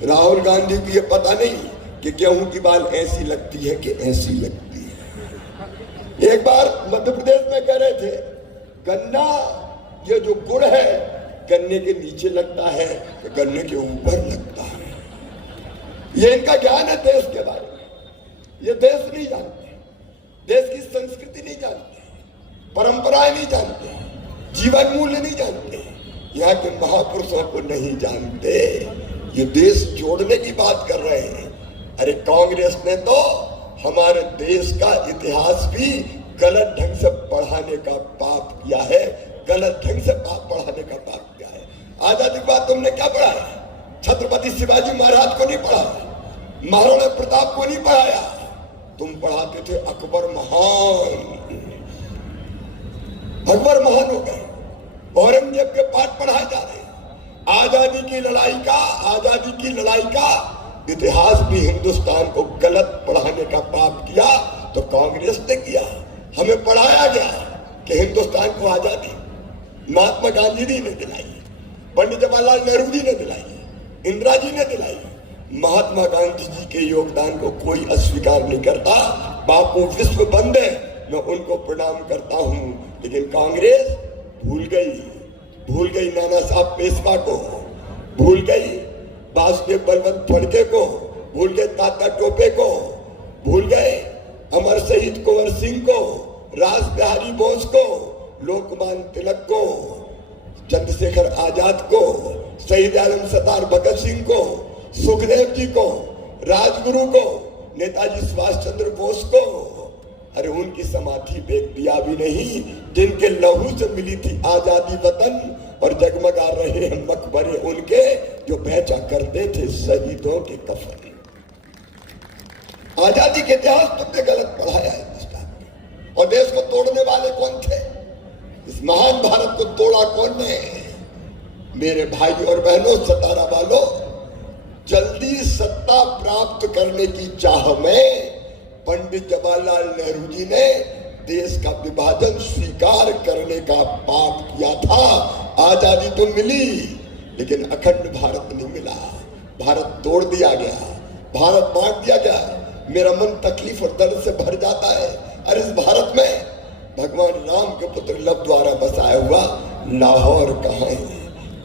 राहुल गांधी को ये पता नहीं कि गेहूं की बाल ऐसी लगती है कि ऐसी लगती है। एक बार मध्य प्रदेश में कह रहे थे, गन्ना ये जो गुड़ है गन्ने के नीचे लगता है कि गन्ने के ऊपर लगता है। ये इनका ज्ञान है देश के बारे में। ये देश नहीं जानते, देश की संस्कृति नहीं जानते, परंपराएं नहीं जानते, जीवन मूल्य नहीं जानते, यहाँ के महापुरुषों को नहीं जानते। ये देश जोड़ने की बात कर रहे हैं। अरे कांग्रेस ने तो हमारे देश का इतिहास भी गलत ढंग से पढ़ाने का पाप किया है, गलत ढंग से पढ़ाने का पाप किया है। आजादी के बाद तुमने क्या पढ़ाया? छत्रपति शिवाजी महाराज को नहीं पढ़ाया, महाराणा प्रताप को नहीं पढ़ाया, तुम पढ़ाते थे अकबर महान। अकबर महान हो गए, औरंगजेब के पाठ पढ़ाए जा रहे हैं। आजादी की लड़ाई का इतिहास भी हिंदुस्तान को गलत पढ़ाने का पाप किया तो कांग्रेस ने किया। हमें पढ़ाया गया कि हिंदुस्तान को आजादी महात्मा गांधी जी ने दिलाई, पंडित जवाहरलाल नेहरू जी ने दिलाई, इंदिरा जी ने दिलाई। महात्मा गांधी जी के योगदान को कोई अस्वीकार नहीं करता। बापू विश्व बंद है, मैं उनको प्रणाम करता हूं। लेकिन कांग्रेस भूल गई नाना साहब पेशवा को, भूल गई वासुदेव बलवंत फड़के को, भूल गए तात्या टोपे को, भूल गए अमर शहीद कुंवर सिंह को, राज बिहारी बोस को, लोकमान्य तिलक को, चंद्रशेखर आजाद को, शहीद आलम सरदार भगत सिंह को, सुखदेव जी को, राजगुरु को, नेताजी सुभाष चंद्र बोस को, अरे उनकी समाधि पे एक दिया भी नहीं, जिनके लहू से मिली थी आजादी वतन और जगमगा रहे हैं मकबरे उनके जो बेचा करते थे शहीदों के कफन। आजादी के इतिहास तुमने गलत पढ़ाया हिंदुस्तान में। और देश को तोड़ने वाले कौन थे? इस महान भारत को तोड़ा कौन ने? मेरे भाई और बहनों, सतारा वालों, जल्दी सत्ता प्राप्त करने की चाह में पंडित जवाहरलाल नेहरू जी ने देश का विभाजन स्वीकार करने का पाप किया था। आजादी तो मिली, लेकिन अखंड भारत नहीं मिला। भारत तोड़ दिया गया, भारत बांट दिया गया। मेरा मन तकलीफ और दर्द से भर जाता है। अरे इस भारत में भगवान राम के पुत्र लव द्वारा बसाया हुआ लाहौर कहाँ है?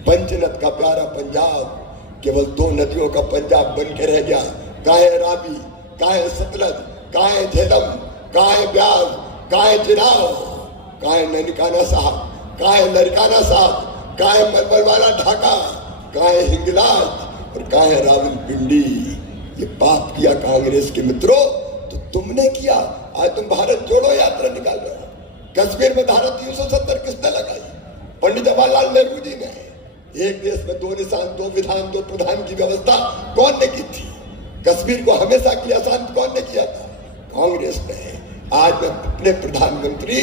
पंचनद का प्यारा पंजाब केवल 2 नदियों का पंजाब बन के रह गया। कहाँ है रावी, कहाँ है सतलज, कहाँ है झेलम, कहाँ है ब्यास, कहाँ है चिनाव, कहाँ है ननकाना साहब, कहाँ है लड़काना साहब, कहाँ है मलमल वाला ढाका, कहाँ है हिंगलाज और कहाँ है रावलपिंडी? ये पाप किया कांग्रेस के मित्रों तो तुमने किया। आज तुम भारत जोड़ो यात्रा निकाल रहे हो। कश्मीर में धारा 370 किसने लगाई? पंडित जवाहरलाल नेहरू जी ने। एक देश में 2 निशान 2 विधान 2 प्रधान की व्यवस्था कौन ने की थी? कश्मीर को हमेशा के लिए अशांत कौन ने किया था? कांग्रेस ने। आज मैं अपने प्रधानमंत्री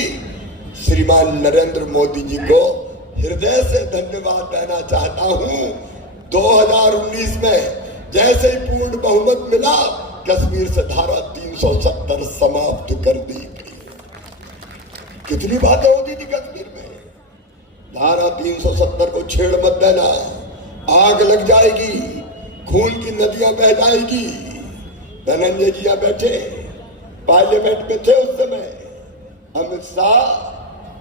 श्रीमान नरेंद्र मोदी जी को हृदय से धन्यवाद देना चाहता हूं। 2019 में जैसे ही पूर्ण बहुमत मिला, कश्मीर से धारा 370 समाप्त कर दी गई। कितनी बातें होती थी कश्मीर में। धारा 370 को छेड़ मत देना, आग लग जाएगी, खून की नदियां बह जाएगी। धनंजय जी यहां बैठे पार्लियामेंट में थे उस समय। अमित शाह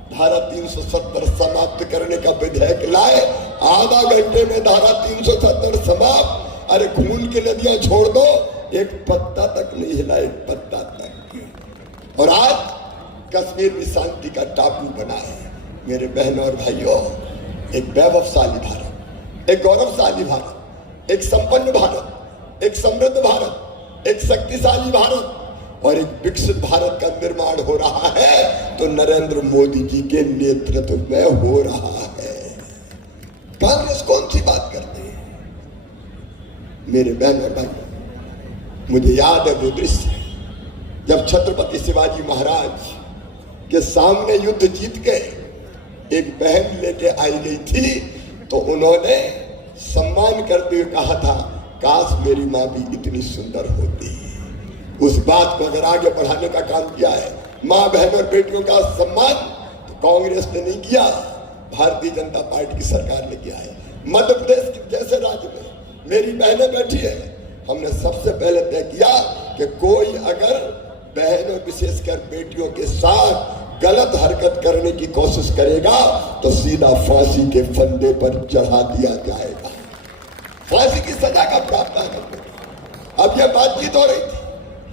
धारा 370 समाप्त करने का विधेयक लाए, आधा घंटे में धारा 370 समाप्त। अरे खून की नदियां छोड़ दो, एक पत्ता तक नहीं हिला, एक पत्ता तक। और आज कश्मीर भी शांति का टापू बना है। मेरे बहनों और भाइयों, एक वैभवशाली भारत, एक गौरवशाली भारत, एक संपन्न भारत, एक समृद्ध भारत, एक शक्तिशाली भारत और एक विकसित भारत का निर्माण हो रहा है तो नरेंद्र मोदी जी के नेतृत्व में हो रहा है। कांग्रेस कौन सी बात करती है? मेरे बहन और भाई, मुझे याद है वो दृश्य जब छत्रपति शिवाजी महाराज के सामने युद्ध जीत के एक बहन लेके आई गई थी तो उन्होंने सम्मान करते हुए कहा था, काश मेरी माँ भी इतनी सुंदर होती। उस बात को अगर आगे बढ़ाने का काम किया है, माँ बहन और बेटियों का सम्मान, तो कांग्रेस ने नहीं किया, भारतीय जनता पार्टी की सरकार ने किया है। मध्य प्रदेश जैसे राज्य में मेरी बहनें बैठी है, हमने सबसे पहले तय किया कि कोई अगर बहन और विशेषकर बेटियों के साथ गलत हरकत करने की कोशिश करेगा तो सीधा फांसी के फंदे पर चढ़ा दिया जाएगा, फांसी की सजा का प्रावधान है। अब यह बातचीत हो रही थी,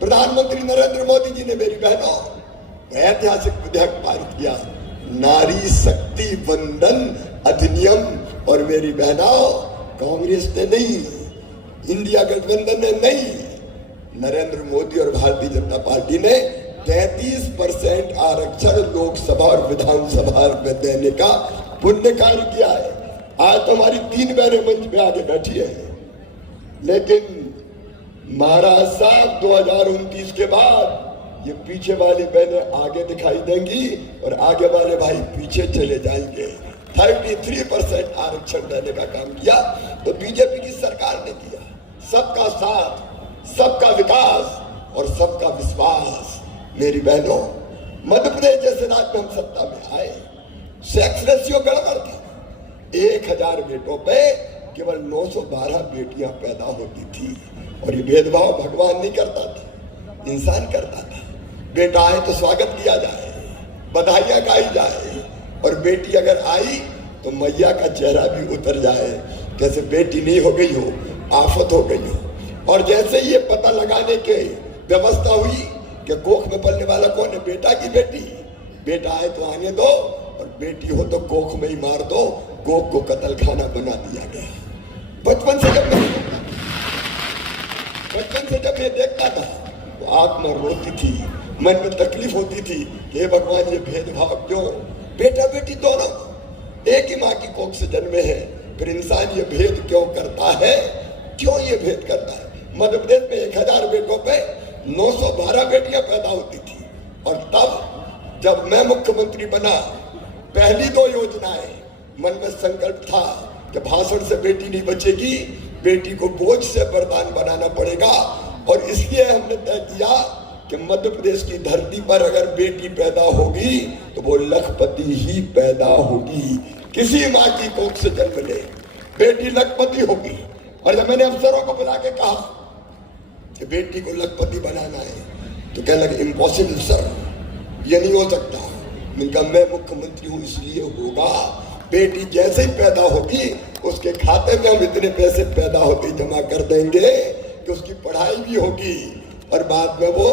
प्रधानमंत्री नरेंद्र मोदी जी ने मेरी बहनों ऐतिहासिक विधेयक पारित किया, नारी शक्ति वंदन अधिनियम। और मेरी बहनों, कांग्रेस ने नहीं, इंडिया गठबंधन ने नहीं, नरेंद्र मोदी और भारतीय जनता पार्टी ने 33% आरक्षण लोकसभा और विधानसभा में देने का पुण्य कार्य किया है। आज तो हमारी 3 बहनें मंच पे आगे बैठी है, लेकिन महाराज साहब 2029 के बाद ये पीछे वाली बहनें आगे दिखाई देंगी और आगे वाले भाई पीछे चले जाएंगे। 33% आरक्षण देने का काम किया तो बीजेपी की सरकार ने किया। सबका साथ, सबका विकास और सबका विश्वास। मेरी बहनों, मध्य प्रदेश जैसे राज्य में हम सत्ता में आए, सेक्स रेशियो गड़बड़ था। 1000 बेटों पे केवल 912 बेटियां पैदा होती थी और ये भेदभाव भगवान नहीं करता था, इंसान करता था। बेटा आए तो स्वागत किया जाए, बधाइयां गाई जाए और बेटी अगर आई तो मैया का चेहरा भी उतर जाए, जैसे बेटी नहीं हो गई हो, आफत हो गई हो। और जैसे ये पता लगाने के व्यवस्था हुई कि कोख में पलने वाला कौन है, बेटा की बेटी, बेटा आए तो आने दो और बेटी हो तो कोख में ही मार दो, कोख को कत्ल खाना बना दिया गया। बचपन से से जब ये देखता था तो आत्मा रोती थी, मन में तकलीफ होती थी कि हे भगवान ये भेदभाव क्यों? बेटा बेटी दोनों एक ही माँ की कोख से जन्मे हैं, फिर इंसान ये भेद क्यों करता है? क्यों ये भेद करता है? मध्य प्रदेश में 1000 बेटों पे 912 बेटियां पैदा होती थी। और तब जब मैं मुख्यमंत्री बना, पहली 2 योजनाएं, मन में संकल्प था कि भाषण से बेटी नहीं बचेगी, बेटी को बोझ से वरदान बनाना पड़ेगा। और इसलिए हमने तय किया कि मध्य प्रदेश की धरती पर अगर बेटी पैदा होगी तो वो लखपति ही पैदा होगी। किसी माँ की कोख से जन्म ले बेटी लखपति होगी। और जब मैंने अफसरों को बुला के कहा कि बेटी को लखपति बनाना है तो कहने लगे इम्पॉसिबल सर, ये नहीं हो सकता। मैंने कहा मैं मुख्यमंत्री हूँ इसलिए होगा। बेटी जैसे ही पैदा होगी उसके खाते में हम इतने पैसे पैदा होते ही जमा कर देंगे कि उसकी पढ़ाई भी होगी और बाद में वो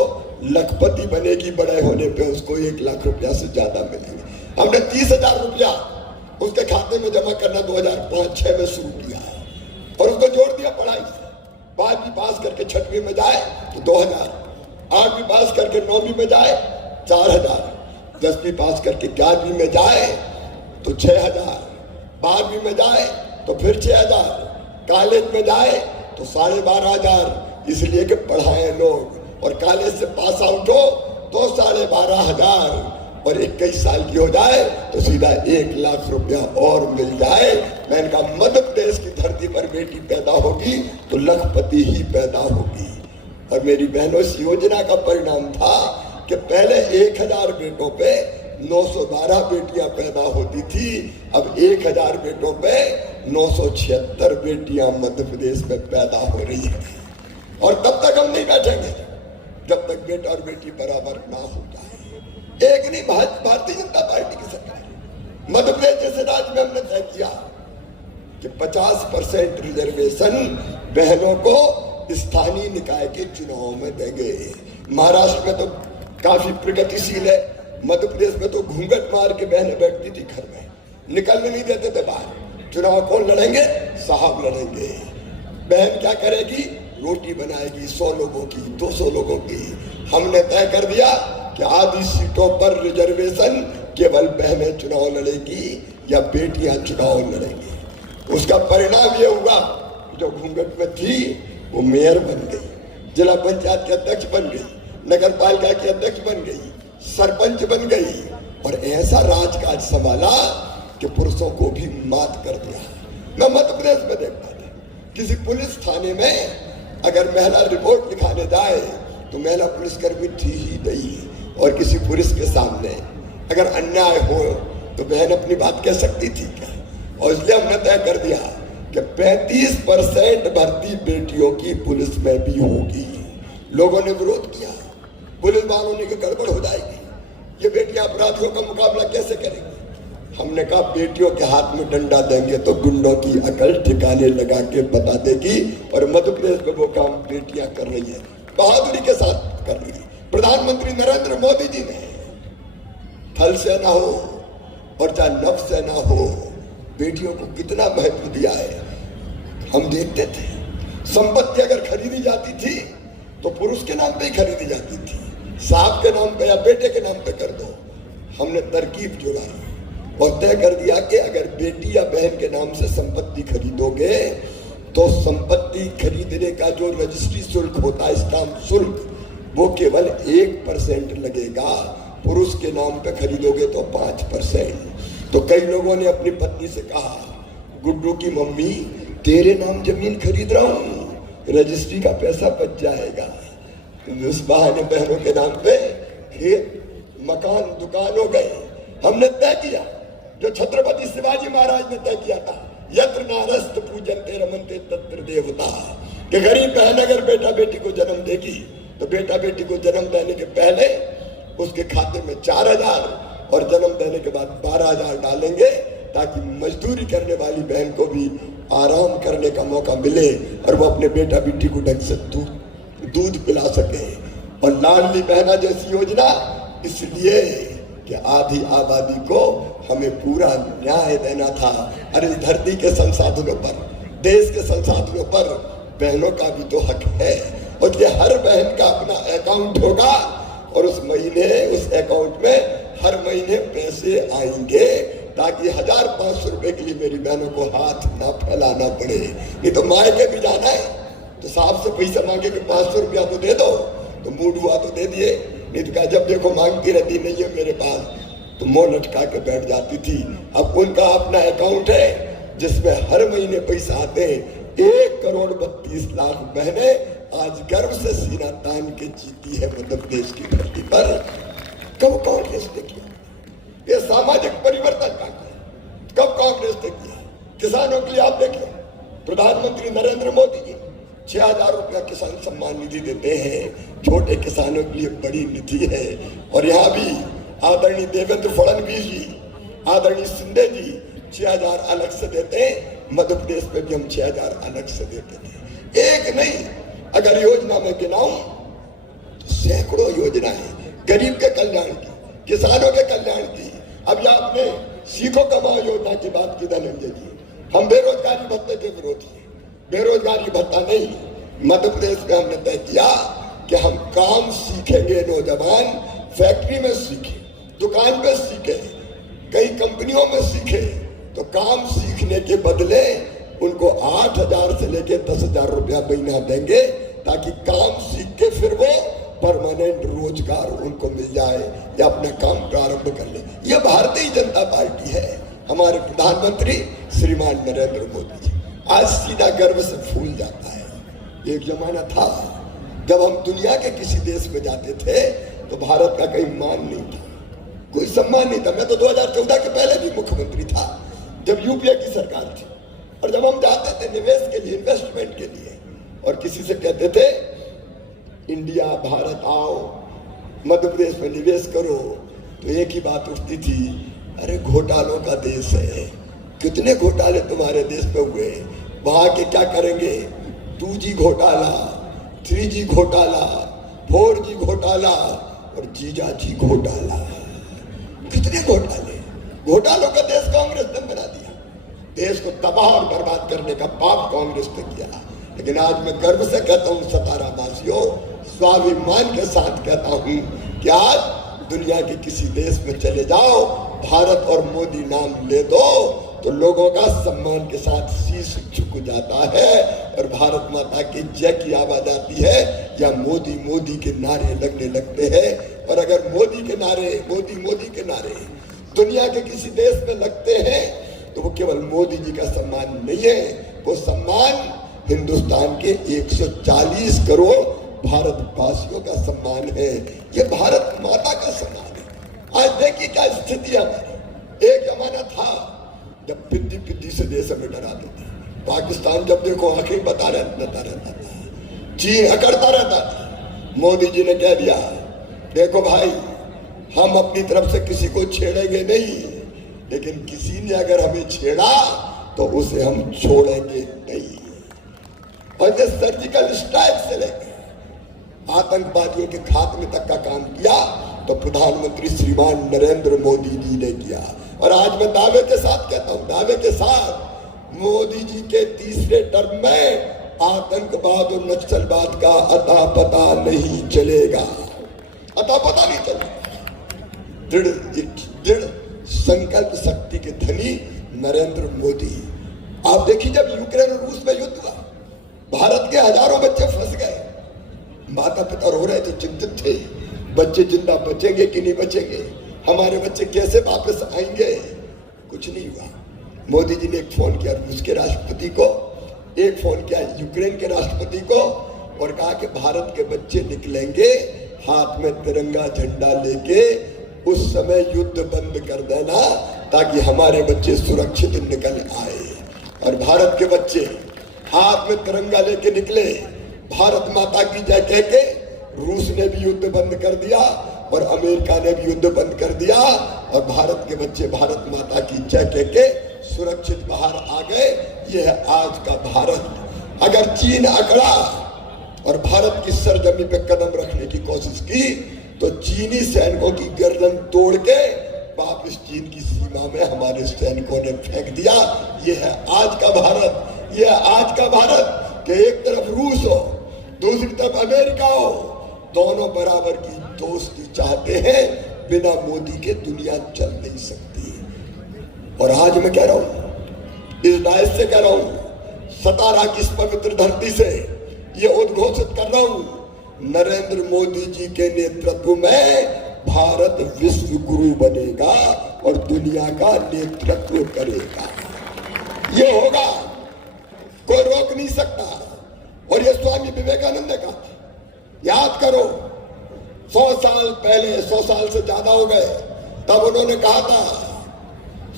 लखपति बनेगी। बड़े होने पे उसको 1 लाख रुपया से ज्यादा मिलेंगे। हमने 30,000 रुपया उसके खाते में जमा करना 2005-06 में शुरू किया है और उसको जोड़ दिया पढ़ाई से। 12वीं पास करके 6वीं में जाए तो 2000, 8वीं पास करके 9वीं में जाए 4000, 10वीं पास करके 11वीं में जाए तो 6000, 12वीं में जाए तो फिर 6000, कॉलेज में जाए तो 12,500, इसलिए कि पढ़ाए लोग। और कॉलेज से पास आउट हो तो 12,500 और 21 साल की हो जाए तो सीधा 1 लाख रुपया और मिल जाए। मैंने कहा मध्य प्रदेश की धरती पर बेटी पैदा होगी तो लखपति ही पैदा होगी। और मेरी बहनों, इस योजना का परिणाम था कि पहले 1000 बेटों पे 912 बेटियां पैदा होती थी, अब 1000 बेटों पे 976 बेटियां मध्य प्रदेश में पैदा हो रही है। और तब तक हम नहीं बैठेंगे जब तक बेटा और बेटी बराबर ना हो जाए। एक नहीं, भारतीय जनता पार्टी की सरकार मध्य प्रदेश जैसे राज्य में हमने तय किया कि 50% रिजर्वेशन बहनों को स्थानीय निकाय के चुनाव में देंगे। महाराष्ट्र में तो काफी प्रगतिशील है, मध्य प्रदेश में तो घूंघट मार के बहनें बैठती थी घर में, निकलने नहीं देते थे बाहर। चुनाव कौन लड़ेंगे? साहब लड़ेंगे। बहन क्या करेगी? रोटी बनाएगी 100 लोगों की, 200 लोगों की। हमने तय कर दिया कि आधी सीटों पर रिजर्वेशन केवल बहनें चुनाव लड़ेगी या बेटियां चुनाव लड़ेंगी। उसका परिणाम ये हुआ, जो घूंघट में थी वो मेयर बन गई, जिला पंचायत के अध्यक्ष बन गई, नगर पालिका की अध्यक्ष बन गई, सरपंच बन गई और ऐसा राजकाज संभाला कि पुरुषों को भी मात कर दिया। मैं मध्य प्रदेश में देखता था, किसी पुलिस थाने में अगर महिला रिपोर्ट लिखाने जाए तो महिला पुलिसकर्मी थी ही नहीं। और किसी पुलिस के सामने अगर अन्याय हो तो बहन अपनी बात कह सकती थी क्या? और इसलिए हमने तय कर दिया कि 35% भर्ती बेटियों की पुलिस में भी होगी। लोगों ने विरोध किया, पुलिस वालों ने कि गड़बड़ हो जाएगी, ये बेटियां अपराधियों का मुकाबला कैसे करेंगी? हमने कहा बेटियों के हाथ में डंडा देंगे तो गुंडों की अकल ठिकाने लगा के बता देगी। और मध्य प्रदेश में वो काम बेटियां कर रही है, बहादुरी के साथ कर रही है। प्रधानमंत्री नरेंद्र मोदी जी ने थल सेना हो और चाहे नभ सेना हो, बेटियों को कितना महत्व दिया है। हम देखते थे संपत्ति अगर खरीदी जाती थी तो पुरुष के नाम पे ही खरीदी जाती थी, साहब के नाम पे या बेटे के नाम पे कर दो। हमने तरकीब जोड़ा और तय कर दिया कि अगर बेटी या बहन के नाम से संपत्ति खरीदोगे तो संपत्ति खरीदने का जो रजिस्ट्री शुल्क होता है, स्टाम्प शुल्क, वो केवल 1% लगेगा। पुरुष के नाम पे खरीदोगे तो 5%। तो कई लोगों ने अपनी पत्नी से कहा, गुड्डू की मम्मी तेरे नाम जमीन खरीद रहा हूँ, रजिस्ट्री का पैसा बच जाएगा। उस बहाने बहनों के नाम पे खेत, मकान, दुकान हो गए। हमने तय किया जो छत्रपति शिवाजी महाराज ने तय किया था, यत्र नारस्त पूजन्ते रमन्ते तत्र देवता, कि गरीब बहन अगर बेटा बेटी को जन्म देगी तो बेटा बेटी को जन्म देने के पहले उसके खाते में 4000 और जन्म देने के बाद 12000 डालेंगे, ताकि मजदूरी करने वाली बहन को भी आराम करने का मौका मिले और वो अपने बेटा बेटी को ढंग से दूध पिला सके। और लाडली बहना जैसी योजना इसलिए कि आधी आबादी को हमें पूरा न्याय देना था। अरे इस धरती के संसाधनों पर, देश के संसाधनों पर बहनों का भी तो हक है। और ये हर बहन का अपना अकाउंट होगा और उस महीने उस अकाउंट में हर महीने पैसे आएंगे ताकि 1,500 रुपए के लिए मेरी बहनों को हाथ ना फैलाना पड़े। नहीं तो मायके भी जाना है तो साहब से पैसा मांगे कि 500 रुपया तो दे दो, तो मूड हुआ तो दे दिए, नहीं तो कहा जब देखो मांगती रहती नहीं है मेरे पास, तो मुंह लटका के बैठ जाती थी। अब उनका अपना अकाउंट है जिसमें हर महीने पैसा आते हैं। 1,32,00,000 बहने आज गर्व से सीना तान के जीती है मध्य प्रदेश की धरती पर। कब कांग्रेस ने किया ये सामाजिक परिवर्तन का? कब कांग्रेस ने किया? किसानों के लिए आप देखिए, प्रधानमंत्री नरेंद्र मोदी जी 6,000 रुपया किसान सम्मान निधि देते हैं, छोटे किसानों के लिए बड़ी निधि है। और यहाँ भी आदरणीय देवेंद्र फडणवीस जी, आदरणीय शिंदे जी 6,000 अलग से देते हैं। मध्य प्रदेश में भी हम 6,000 अलग से देते थे। एक नहीं, अगर योजना में गिनाऊं तो सैकड़ों योजनाएं गरीब के कल्याण की, किसानों के कल्याण की। अब ये आपने सीखो कमाओ योजना की बात की धनंजय जी, हम बेरोजगारी भत्ते के विरोधी हैं। बेरोजगारी भत्ता नहीं, मध्य प्रदेश में हमने तय किया कि हम काम सीखेंगे। नौजवान फैक्ट्री में सीखे, दुकान पे सीखे, कई कंपनियों में सीखे, तो काम सीखने के बदले उनको 8,000 से लेके 10,000 रुपया महीना देंगे ताकि काम सीख के फिर वो परमानेंट रोजगार उनको मिल जाए या अपना काम प्रारंभ कर ले। ये भारतीय जनता पार्टी है, हमारे प्रधानमंत्री श्रीमान नरेंद्र मोदी जी। आज सीधा गर्व से फूल जाता है। एक जमाना था जब हम दुनिया के किसी देश में जाते थे तो भारत का कोई मान नहीं था, कोई सम्मान नहीं था। मैं तो 2014 के पहले भी मुख्यमंत्री था जब यूपीए की सरकार थी, और जब हम जाते थे निवेश के लिए, इन्वेस्टमेंट के लिए, और किसी से कहते थे इंडिया भारत आओ मध्य प्रदेश में निवेश करो, तो एक ही बात उठती थी, अरे घोटालों का देश है, कितने घोटाले तुम्हारे देश में हुए, वहां के क्या करेंगे, 2G घोटाला, 3G घोटाला, 4G घोटाला और जीजाजी घोटाला, कितने घोटाले। घोटालों का देश कांग्रेस ने बना दिया। देश को तबाह और बर्बाद करने का पाप कांग्रेस ने किया। लेकिन आज मैं गर्व से कहता हूं, सतारा वासियों, स्वाभिमान के साथ कहता हूं कि आज दुनिया के किसी देश में चले जाओ, भारत और मोदी नाम ले दो तो लोगों का सम्मान के साथ शीश झुक जाता है और भारत माता की जय की आवाज आती है या मोदी मोदी के नारे लगने लगते हैं। और अगर मोदी के नारे, मोदी मोदी के नारे दुनिया के किसी देश में लगते हैं तो वो केवल मोदी जी का सम्मान नहीं है, वो सम्मान हिंदुस्तान के 140 करोड़ भारतवासियों का सम्मान है। ये भारत माता का सम्मान है। आज देखिए क्या स्थिति है हमारी। एक जमाना था जब पिद्दी पिद्दी से देश में डराते थे, पाकिस्तान जब देखो आंखें बता रहता था, चीन अकड़ता रहता था। मोदी जी ने कह दिया, देखो भाई, हम अपनी तरफ से किसी को छेड़ेंगे नहीं, लेकिन किसी ने अगर हमें छेड़ा तो उसे हम छोड़ेंगे नहीं। और ये सर्जिकल स्ट्राइक से लेकर आतंकवादियों के खात्मे तक का काम किया तो प्रधानमंत्री श्रीमान नरेंद्र मोदी जी ने किया। और आज मैं दावे के साथ कहता हूं, दावे के साथ, मोदी जी के तीसरे टर्म में आतंकवाद और नक्सलवाद का अता पता नहीं चलेगा, अता पता नहीं चलेगा। दृढ़ संकल्प शक्ति के धनी नरेंद्र मोदी। आप देखिए, जब यूक्रेन और रूस में युद्ध हुआ, भारत के हजारों बच्चे फंस गए, माता पिता रो रहे थे, चिंतित थे, बच्चे जिंदा बचेंगे कि नहीं बचेंगे, हमारे बच्चे कैसे वापस आएंगे। कुछ नहीं हुआ। मोदी जी ने एक फोन किया रूस के राष्ट्रपति को, एक फोन किया यूक्रेन के राष्ट्रपति को और कहा कि भारत के बच्चे निकलेंगे हाथ में तिरंगा झंडा लेके, उस समय युद्ध बंद कर देना ताकि हमारे बच्चे सुरक्षित निकल आए। और भारत के बच्चे हाथ में तिरंगा लेके निकले, भारत माता की जय कह के। रूस ने भी युद्ध बंद कर दिया और अमेरिका ने भी युद्ध बंद कर दिया और भारत के बच्चे भारत माता की जय कह के सुरक्षित बाहर आ गए। यह है आज का भारत। अगर चीन अकड़ा और भारत की सरजमी पे कदम रखने की कोशिश की तो चीनी सैनिकों की गर्दन तोड़ के वापस चीन की सीमा में हमारे सैनिकों ने फेंक दिया। यह है आज का भारत। यह आज का भारत कि एक तरफ रूस हो, दूसरी तरफ अमेरिका हो, दोनों बराबर की दोस्ती चाहते हैं। बिना मोदी के दुनिया चल नहीं सकती। और आज मैं कह रहा हूं, इस दायित्व से कह रहा हूं, सतारा की इस पवित्र धरती से ये उद्घोषित कर रहा हूं, नरेंद्र मोदी जी के नेतृत्व में भारत विश्व गुरु बनेगा और दुनिया का नेतृत्व करेगा। ये होगा, कोई रोक नहीं सकता। और ये स्वामी विवेकानंद ने कहा, याद करो 100 साल पहले, 100 साल से ज्यादा हो गए, तब उन्होंने कहा था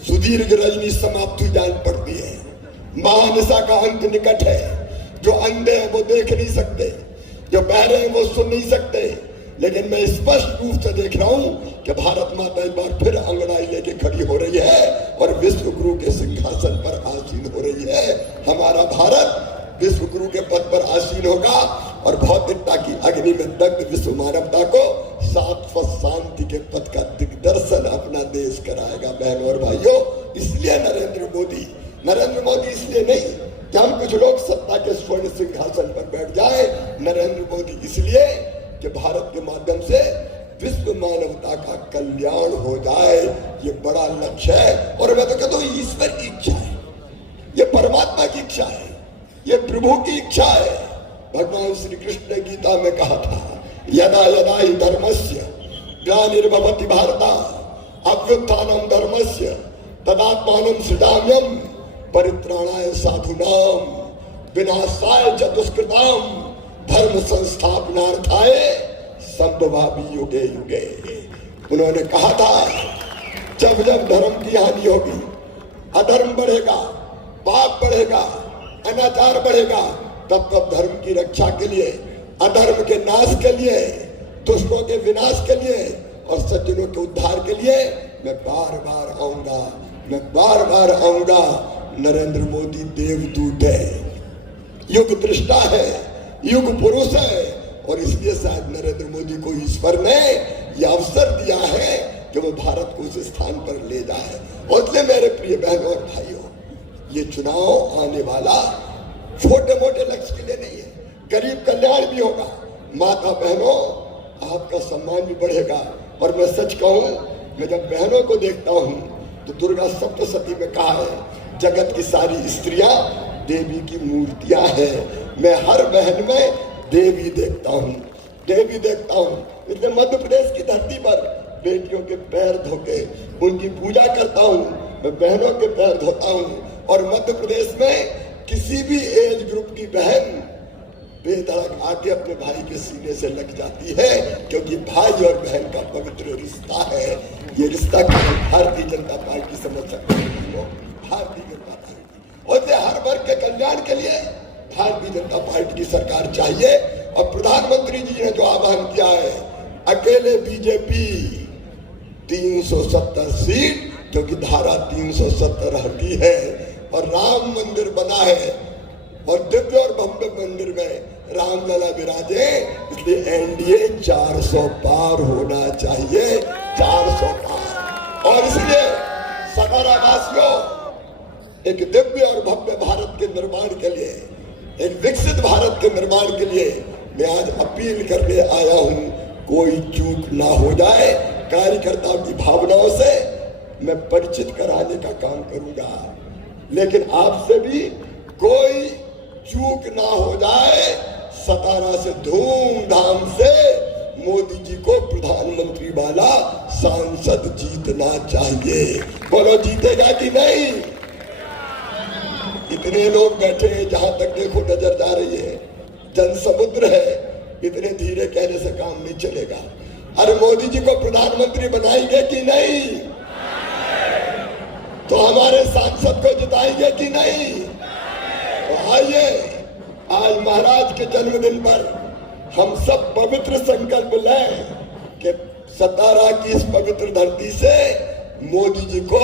सुदीर्घ रजनी समाप्ति जान पड़ती है, महानिशा का अंत निकट है। जो अंधे हैं वो देख नहीं सकते, जो बहरे हैं वो सुन नहीं सकते, लेकिन मैं स्पष्ट रूप से देख रहा हूं कि भारत माता एक बार फिर अंगड़ाई लेके खड़ी हो रही है और विश्व गुरु के सिंहासन पर आसीन हो रही है। हमारा भारत विश्व गुरु के पद पर आसीन होगा और भौतिकता की अग्नि में दग्ध विश्व मानवता को शाश्वत शांति के पद का दिग्दर्शन अपना देश कराएगा। बहनों और भाइयों, इसलिए नरेंद्र मोदी इसलिए नहीं कि हम कुछ लोग सत्ता के स्वर्ण सिंहासन पर बैठ जाए। नरेंद्र मोदी इसलिए कि भारत के माध्यम से विश्व मानवता का कल्याण हो जाए, ये बड़ा लक्ष्य है। और मैं तो कहता हूं, ईश्वर की इच्छा है, ये परमात्मा की इच्छा है, ये प्रभु की इच्छा है। भगवान श्री कृष्ण ने गीता में कहा था, यदा यदा हि धर्मस्य ग्लानिर्भवति भारत अभ्युत्थानं धर्मस्य तदात्मानं सृजाम्यहम् परित्राणाय साधूनां विनाशाय च दुष्कृतां धर्म संस्थापनार्थाय संभवामि युगे युगे। उन्होंने कहा था, जब जब धर्म की हानि होगी, अधर्म बढ़ेगा, पाप बढ़ेगा, अनाचार बढ़ेगा, तब तब धर्म की रक्षा के लिए, अधर्म के नाश के लिए, दुष्टों के विनाश के लिए और सज्जनों के उद्धार के लिए मैं बार बार आऊंगा। नरेंद्र मोदी देवदूत है, युग दृष्टा है, युग पुरुष है और इसलिए शायद नरेंद्र मोदी को ईश्वर ने यह अवसर दिया है कि वो भारत को उस स्थान पर ले जाए। और इसलिए मेरे प्रिय बहनों और भाइयों, ये चुनाव आने वाला छोटे मोटे लक्ष्य के लिए नहीं है, गरीब कल्याण भी होगा। माता बहनों, आपका सम्मान भी बढ़ेगा। और मैं सच कहूं, मैं जब बहनों को देखता हूं तो दुर्गा सप्तशती में कहा है, जगत की सारी स्त्रियां देवी की मूर्तियां हैं। मैं हर बहन में देवी देखता हूं। इसलिए मध्य प्रदेश की धरती पर बेटियों के पैर धोके उनकी पूजा करता हूं। मैं बहनों के पैर धोता हूं। और मध्य प्रदेश में किसी भी एज ग्रुप की बहन बेधड़क आके अपने भाई के सीने से लग जाती है, क्योंकि भाई और बहन का पवित्र रिश्ता है। ये रिश्ता केवल भारतीय जनता पार्टी समझ सकती है, भारतीय जनता पार्टी। और हर वर्ग के कल्याण के लिए भारतीय जनता पार्टी की सरकार चाहिए। और प्रधानमंत्री जी ने जो आह्वान किया है, अकेले बीजेपी 370 सीट, क्योंकि धारा 370 हटी है और राम मंदिर बना है और दिव्य और भव्य मंदिर में रामलला विराजे, इसलिए एनडीए 400 पार होना चाहिए, 400 पार। और इसलिए सतारा वासियों, एक दिव्य और भव्य भारत के निर्माण के लिए, एक विकसित भारत के निर्माण के लिए मैं आज अपील करने आया हूं, कोई चूक ना हो जाए। कार्यकर्ताओं की भावनाओं से मैं परिचित कराने का काम करूंगा, लेकिन आपसे भी कोई चूक ना हो जाए। सतारा से धूमधाम से मोदी जी को प्रधानमंत्री वाला सांसद जीतना चाहिए। बोलो, जीतेगा कि नहीं? इतने लोग बैठे हैं, जहां तक देखो नजर जा रही है, जन समुद्र है। इतने धीरे कहने से काम नहीं चलेगा। अरे मोदी जी को प्रधानमंत्री बनाएंगे कि नहीं? तो हमारे सांसद को जिताएंगे कि नहीं? तो आइए, आज महाराज के जन्मदिन पर हम सब पवित्र संकल्प लें कि सतारा की इस पवित्र धरती से मोदी जी को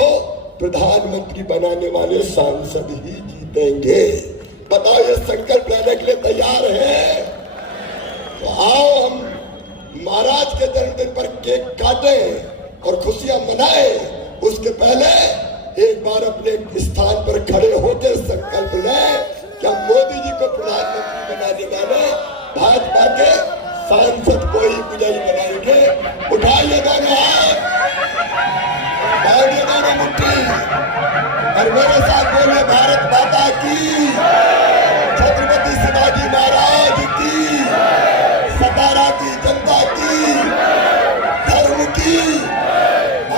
प्रधानमंत्री बनाने वाले सांसद ही जीतेंगे। बताओ, ये संकल्प लेने के लिए तैयार हैं? तो आओ, हम महाराज के जन्मदिन पर केक काटें और खुशियां मनाएं। उसके पहले एक बार अपने स्थान पर खड़े होकर संकल्प लें कि हम मोदी जी को प्रधानमंत्री बनाने वाले भाजपा के सांसद को ही विजयी बनाएंगे। उठाइए दोनों हाथ, बांधिए दोनों मुट्ठी और मेरे साथ बोले भारत माता की, छत्रपति शिवाजी महाराज की, सतारा की जनता की, धर्म की,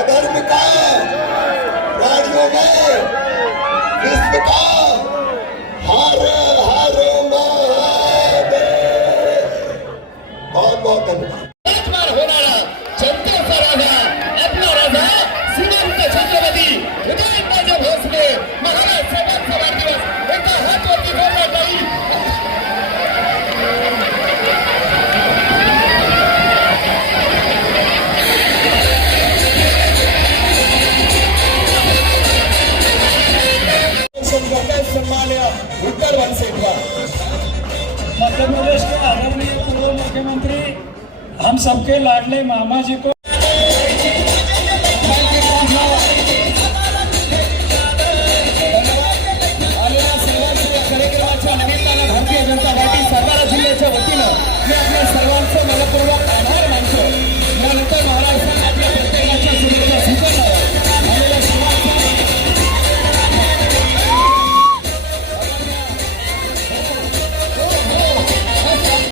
अधर्म का, प्राणियों में विश्व का, हर हर महादेव। बहुत बहुत धन्यवाद। होणारा जनतेचा राजा, आपला राजा श्रीमंत छत्रपती उदयनराजे भोसले महाराष्ट्राचा वाढदिवस एका हातवरती जोडला जाईल। सम्मान्य उत्तर वनसेवा मध्य प्रदेश के आदरणीय पूर्व मुख्यमंत्री हम सबके लाडले मामा जी को